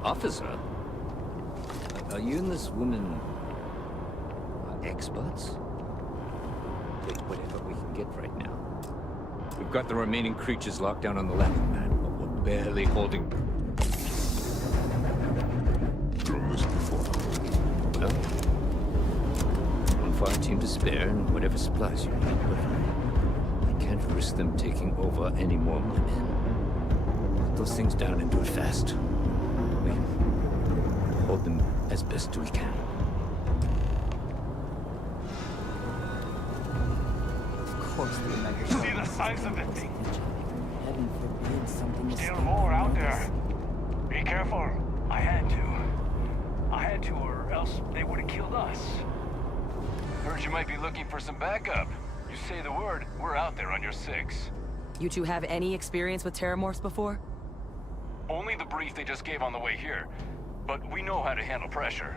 Officer? Are you and this woman experts? Take whatever we can get right now. We've got the remaining creatures locked down on the left, man, but we're barely holding. Done this before. Well, one fire team to spare and whatever supplies you need, but I can't risk them taking over any more of my men. Put those things down and do it fast. We hold them as best we can. Of course, the Omega. See the size of it? Heaven forbid something is Still more out there. Be careful. I had to, or else they would have killed us. Heard you might be looking for some backup. You say the word, we're out there on your 6. You two have any experience with terramorphs before? Only the brief they just gave on the way here. But we know how to handle pressure.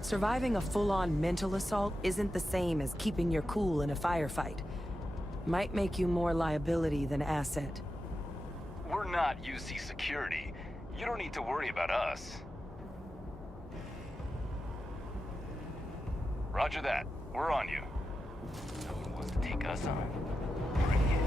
Surviving a full-on mental assault isn't the same as keeping your cool in a firefight. Might make you more liability than asset. We're not UC security. You don't need to worry about us. Roger that. We're on you. No one wants to take us on. Bring it.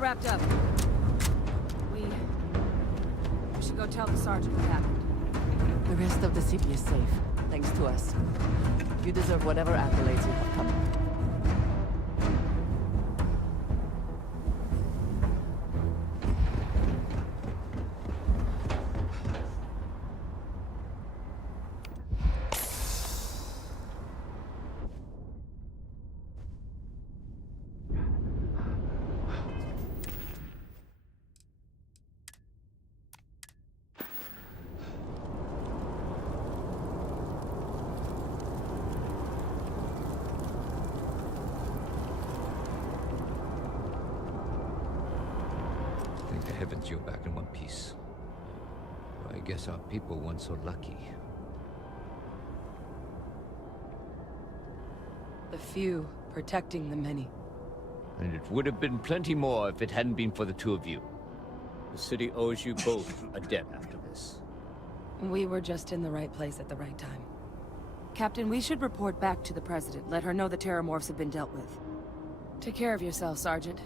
Wrapped up. We should go tell the sergeant what happened. The rest of the city is safe, thanks to us. You deserve whatever accolades you have coming. Thank the heavens you're back in one piece. I guess our people weren't so lucky. The few protecting the many. And it would have been plenty more if it hadn't been for the two of you. The city owes you both a debt after this. We were just in the right place at the right time. Captain, we should report back to the President. Let her know the Terramorphs have been dealt with. Take care of yourself, Sergeant.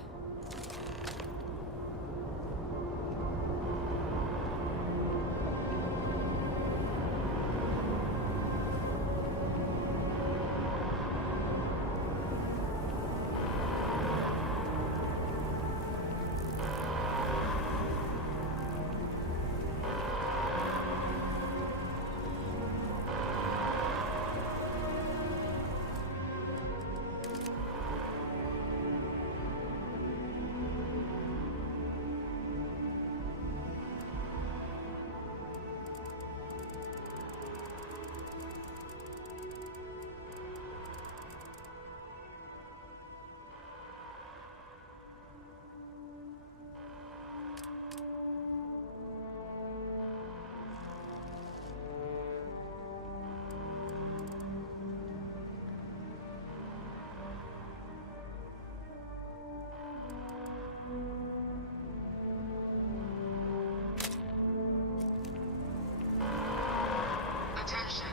Attention.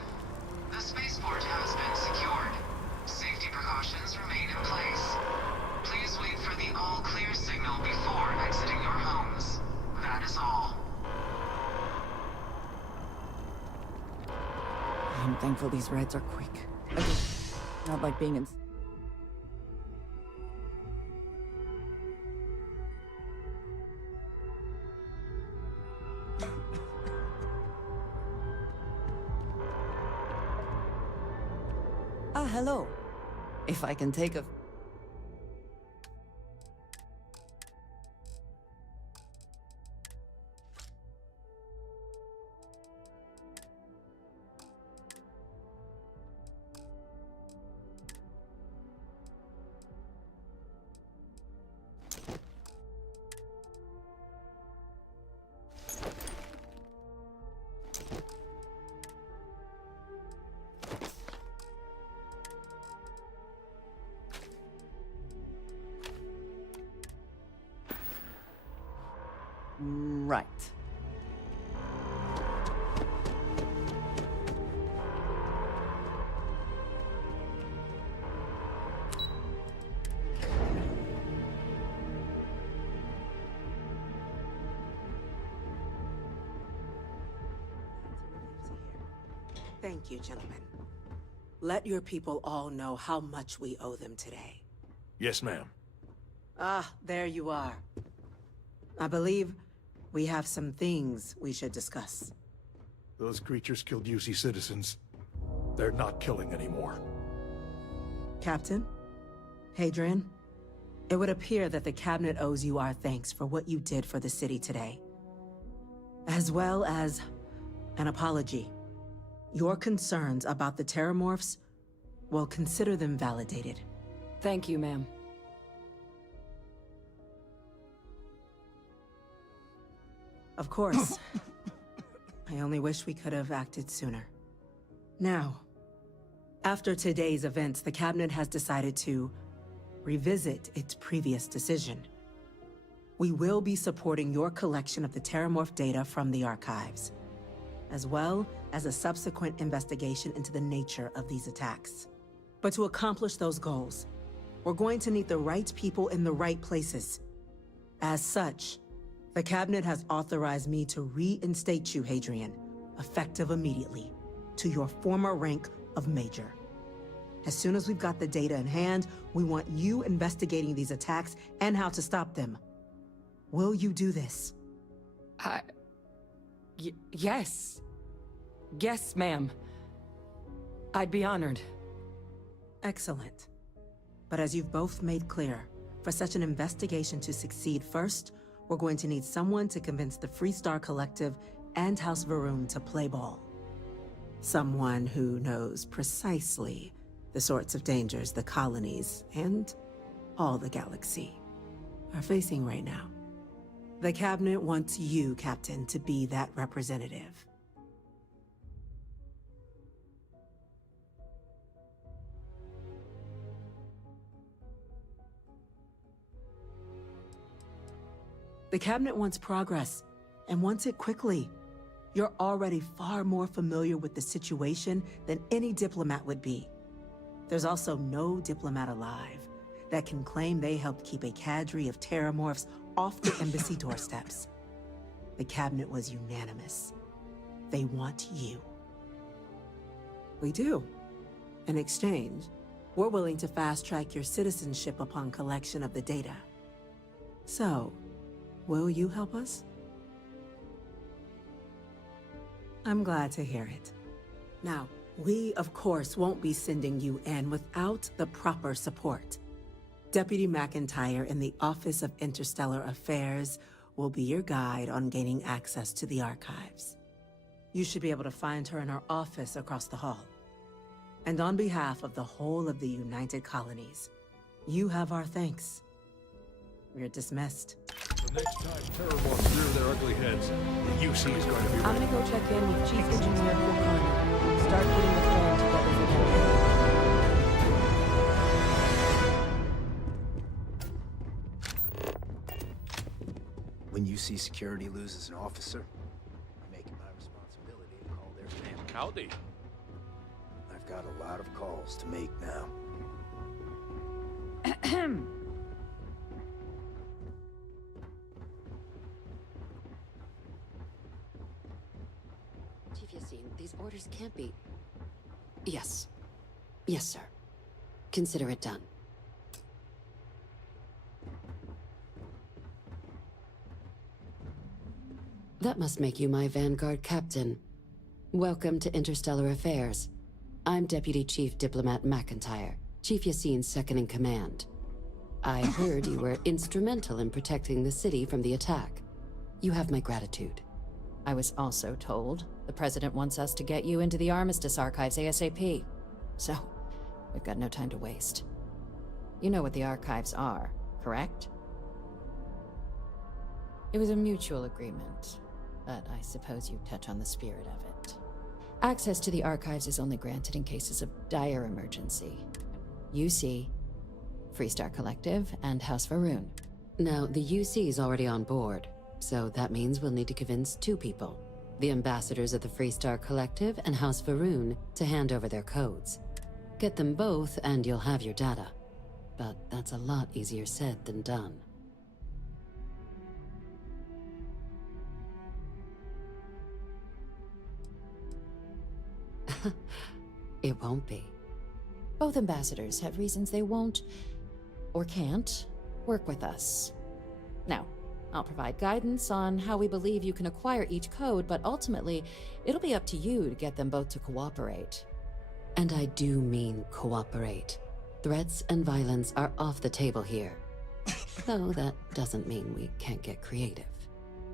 The spaceport has been secured. Safety precautions remain in place. Please wait for the all-clear signal before exiting your homes. That is all. I'm thankful these rides are quick. I just not like being in... Hello. If I can take a... Right. Thank you, gentlemen. Let your people all know how much we owe them today. Yes, ma'am. Ah, there you are. I believe we have some things we should discuss. Those creatures killed UC citizens. They're not killing anymore. Captain? Hadrian? It would appear that the Cabinet owes you our thanks for what you did for the city today. As well as an apology. Your concerns about the Terramorphs, well, consider them validated. Thank you, ma'am. Of course. I only wish we could have acted sooner. Now, after today's events, the Cabinet has decided to revisit its previous decision. We will be supporting your collection of the Terramorph data from the archives, as well as a subsequent investigation into the nature of these attacks. But to accomplish those goals, we're going to need the right people in the right places. As such, the Cabinet has authorized me to reinstate you, Hadrian, effective immediately, to your former rank of Major. As soon as we've got the data in hand, we want you investigating these attacks and how to stop them. Will you do this? Yes. Yes, ma'am. I'd be honored. Excellent. But as you've both made clear, for such an investigation to succeed first, we're going to need someone to convince the Freestar Collective and House Varun to play ball. Someone who knows precisely the sorts of dangers the Colonies and all the galaxy are facing right now. The Cabinet wants you, Captain, to be that representative. The Cabinet wants progress, and wants it quickly. You're already far more familiar with the situation than any diplomat would be. There's also no diplomat alive that can claim they helped keep a cadre of terramorphs off the embassy doorsteps. The Cabinet was unanimous. They want you. We do. In exchange, we're willing to fast-track your citizenship upon collection of the data. So, will you help us? I'm glad to hear it. Now, we, of course, won't be sending you in without the proper support. Deputy McIntyre in the Office of Interstellar Affairs will be your guide on gaining access to the archives. You should be able to find her in her office across the hall. And on behalf of the whole of the United Colonies, you have our thanks. You're dismissed. The next time Terramorphs rear their ugly heads, the UC is going to be I'm ready. gonna go check in with Chief Engineer Kulkarni. Start getting the plan together for them. When UC security loses an officer, I make it my responsibility to call their family. Howdy. I've got a lot of calls to make now. Chief Yassine, these orders can't be... Yes. Yes, sir. Consider it done. That must make you my Vanguard captain. Welcome to Interstellar Affairs. I'm Deputy Chief Diplomat McIntyre, Chief Yassine's second-in-command. I heard you were instrumental in protecting the city from the attack. You have my gratitude. I was also told the President wants us to get you into the Armistice archives ASAP. So, we've got no time to waste. You know what the archives are, correct? It was a mutual agreement, but I suppose you touch on the spirit of it. Access to the archives is only granted in cases of dire emergency. UC, Freestar Collective, and House Varun. Now, the UC is already on board, so that means we'll need to convince two people. The ambassadors of the Freestar Collective and House Varun to hand over their codes. Get them both and you'll have your data. But that's a lot easier said than done. It won't be. Both ambassadors have reasons they won't, or can't, work with us. Now, I'll provide guidance on how we believe you can acquire each code, but ultimately, it'll be up to you to get them both to cooperate. And I do mean cooperate. Threats and violence are off the table here. Though that doesn't mean we can't get creative.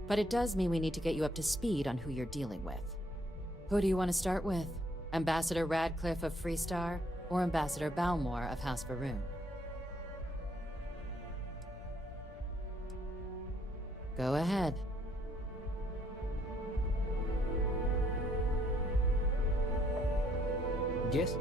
But it does mean we need to get you up to speed on who you're dealing with. Who do you want to start with? Ambassador Radcliffe of Freestar, or Ambassador Balmore of House Varun? Go ahead. Yes?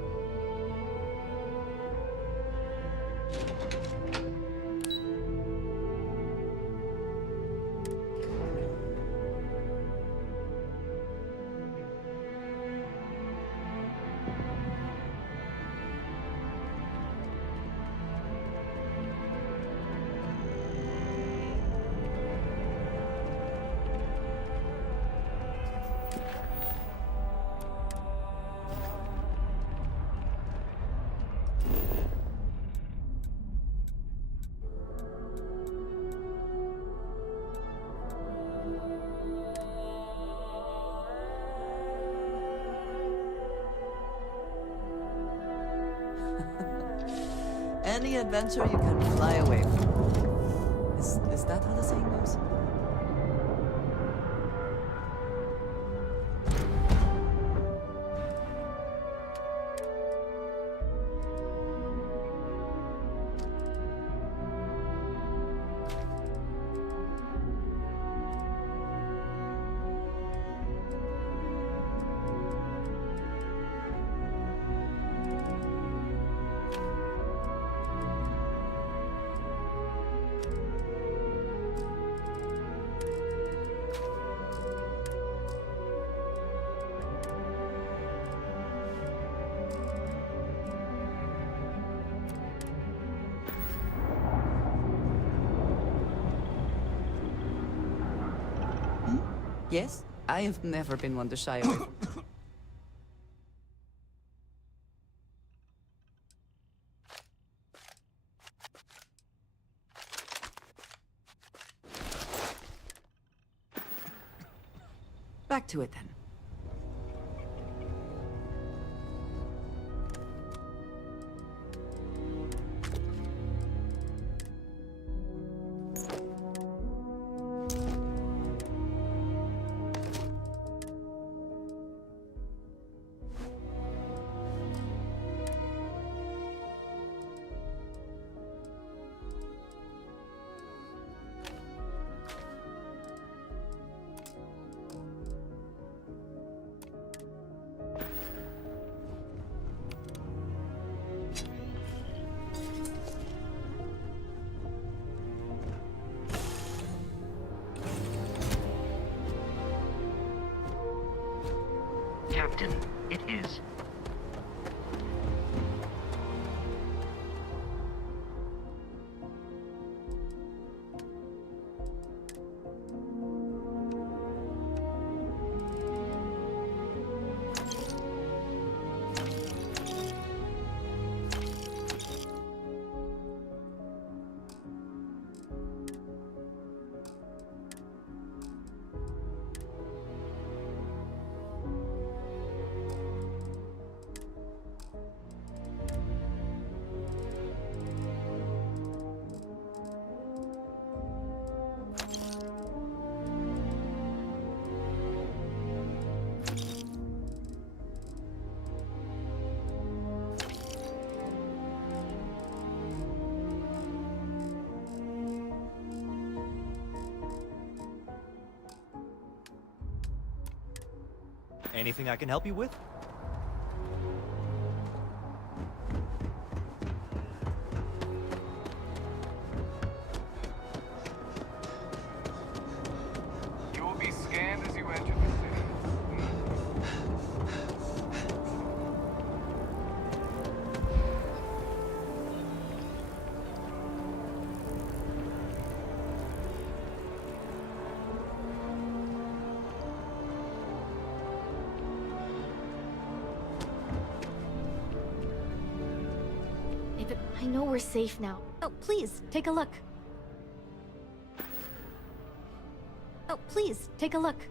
Any adventure you can fly away from. Is that how the saying goes? Yes, I have never been one to shy away. Back to it then. Captain, it is. Anything I can help you with? You will be scanned as you enter the city. I know we're safe now. Oh, please, take a look. Oh, please, take a look.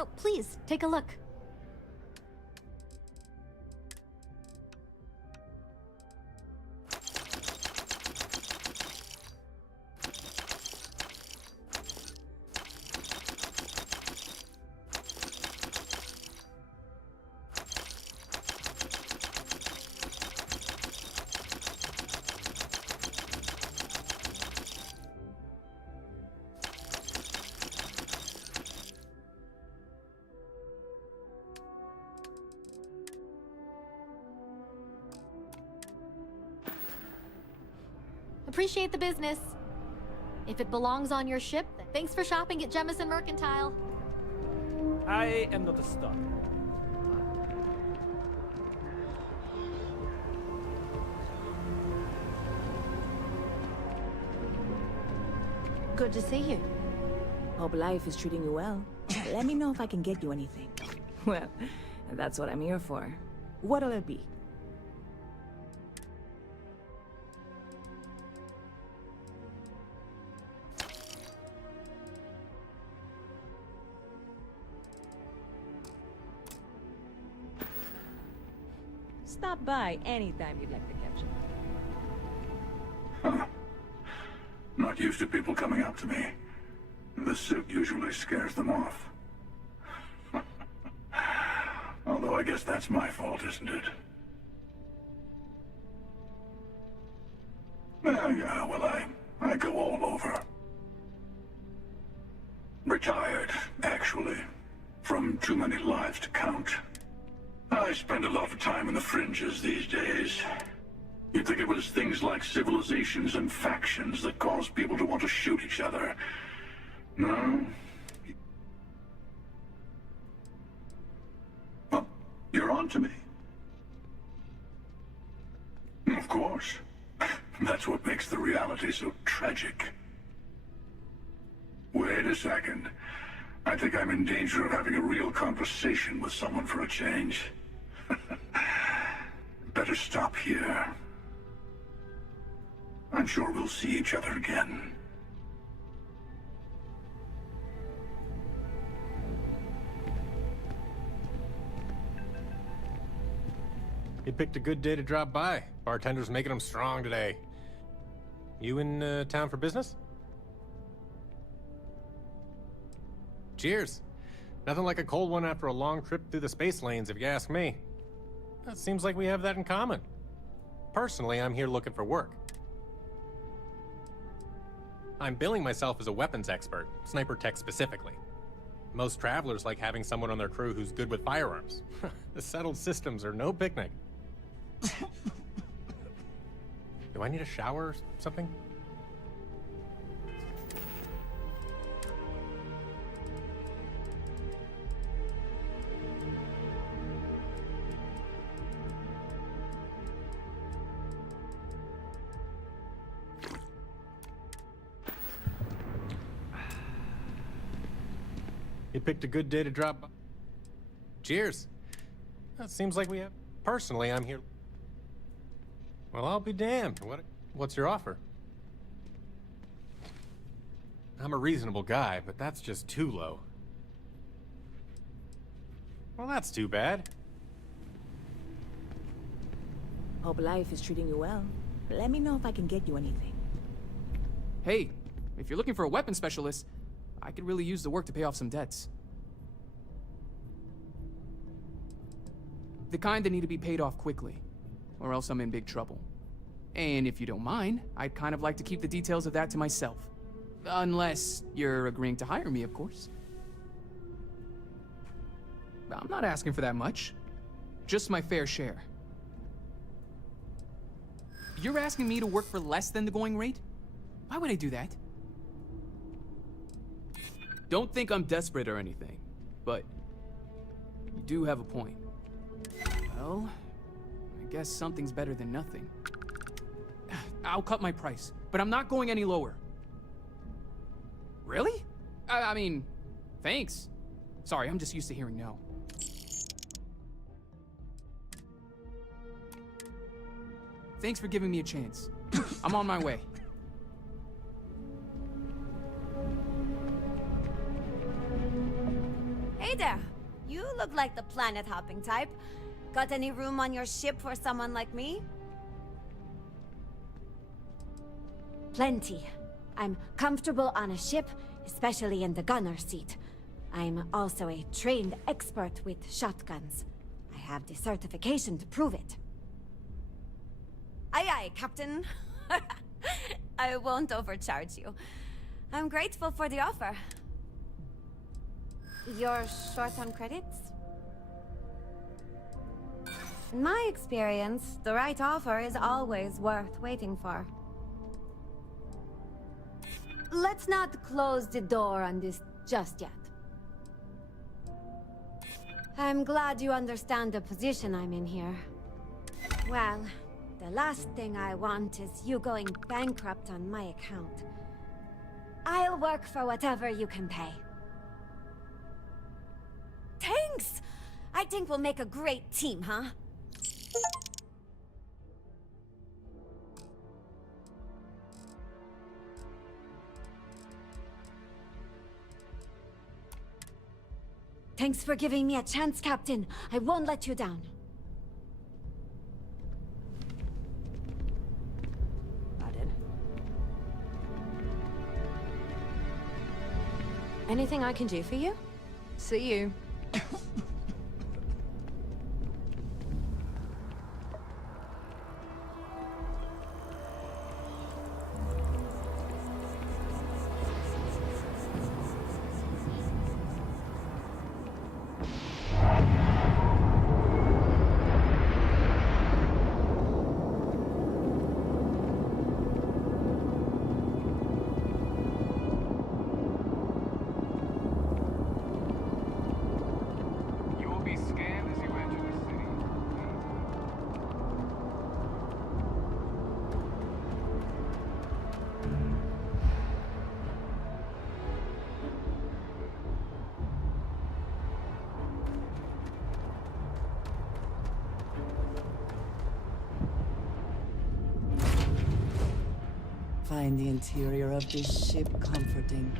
Oh, please, take a look. Appreciate the business. If it belongs on your ship, then thanks for shopping at Jemison Mercantile. I am not a stalker. Good to see you. Hope life is treating you well. Let me know if I can get you anything. Well, that's what I'm here for. What'll it be? Stop by anytime you'd like to catch up. Not used to people coming up to me. The suit usually scares them off. Although I guess that's my fault, isn't it? Yeah, well, I go all over. Retired, actually. From too many lives to count. I spend a lot of time in the fringes these days. You'd think it was things like civilizations and factions that cause people to want to shoot each other. No? Oh, you're on to me. Of course. That's what makes the reality so tragic. Wait a second. I think I'm in danger of having a real conversation with someone for a change. Better stop here. I'm sure we'll see each other again. You picked a good day to drop by. Bartender's making them strong today. You in town for business? Cheers. Nothing like a cold one after a long trip through the space lanes, if you ask me. It seems like we have that in common. Personally, I'm here looking for work. I'm billing myself as a weapons expert, sniper tech specifically. Most travelers like having someone on their crew who's good with firearms. The settled systems are no picnic. Do I need a shower or something? You picked a good day to drop by. Cheers. That seems like we have... Personally, I'm here... Well, I'll be damned. What's your offer? I'm a reasonable guy, but that's just too low. Well, that's too bad. Hope life is treating you well. Let me know if I can get you anything. Hey, if you're looking for a weapons specialist, I could really use the work to pay off some debts. The kind that need to be paid off quickly, or else I'm in big trouble. And if you don't mind, I'd kind of like to keep the details of that to myself. Unless you're agreeing to hire me, of course. I'm not asking for that much. Just my fair share. You're asking me to work for less than the going rate? Why would I do that? Don't think I'm desperate or anything, but you do have a point. Well, I guess something's better than nothing. I'll cut my price, but I'm not going any lower. Really? I mean, thanks. Sorry, I'm just used to hearing no. Thanks for giving me a chance. I'm on my way. Hey there. You look like the planet-hopping type. Got any room on your ship for someone like me? Plenty. I'm comfortable on a ship, especially in the gunner seat. I'm also a trained expert with shotguns. I have the certification to prove it. Aye aye, Captain. I won't overcharge you. I'm grateful for the offer. You're short on credits? In my experience, the right offer is always worth waiting for. Let's not close the door on this just yet. I'm glad you understand the position I'm in here. Well, the last thing I want is you going bankrupt on my account. I'll work for whatever you can pay. Thanks! I think we'll make a great team, huh? Thanks for giving me a chance, Captain. I won't let you down. Pardon? Anything I can do for you? See you. You will be scanned as you enter the city. Find the interior of this ship comforting.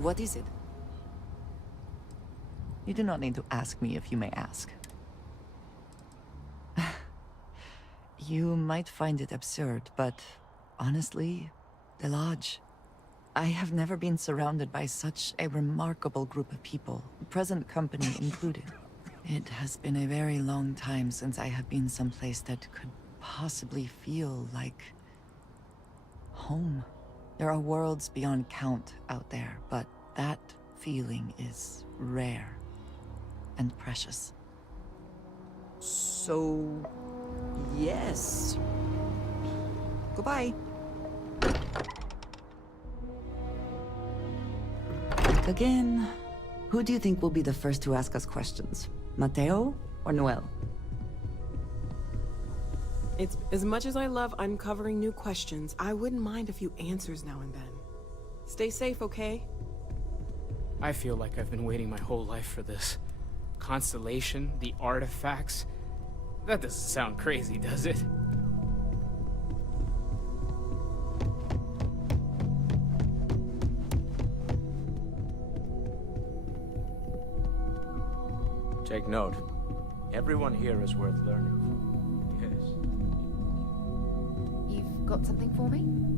What is it? You do not need to ask me if you may ask. You might find it absurd, but honestly, the Lodge. I have never been surrounded by such a remarkable group of people, present company included. It has been a very long time since I have been someplace that could possibly feel like home. There are worlds beyond count out there, but that feeling is rare and precious. So, yes. Goodbye. Again, who do you think will be the first to ask us questions? Mateo or Noel? It's as much as I love uncovering new questions, I wouldn't mind a few answers now and then. Stay safe, okay? I feel like I've been waiting my whole life for this. Constellation, the artifacts. That doesn't sound crazy, does it? Take note. Everyone here is worth learning from. Yes. You've got something for me?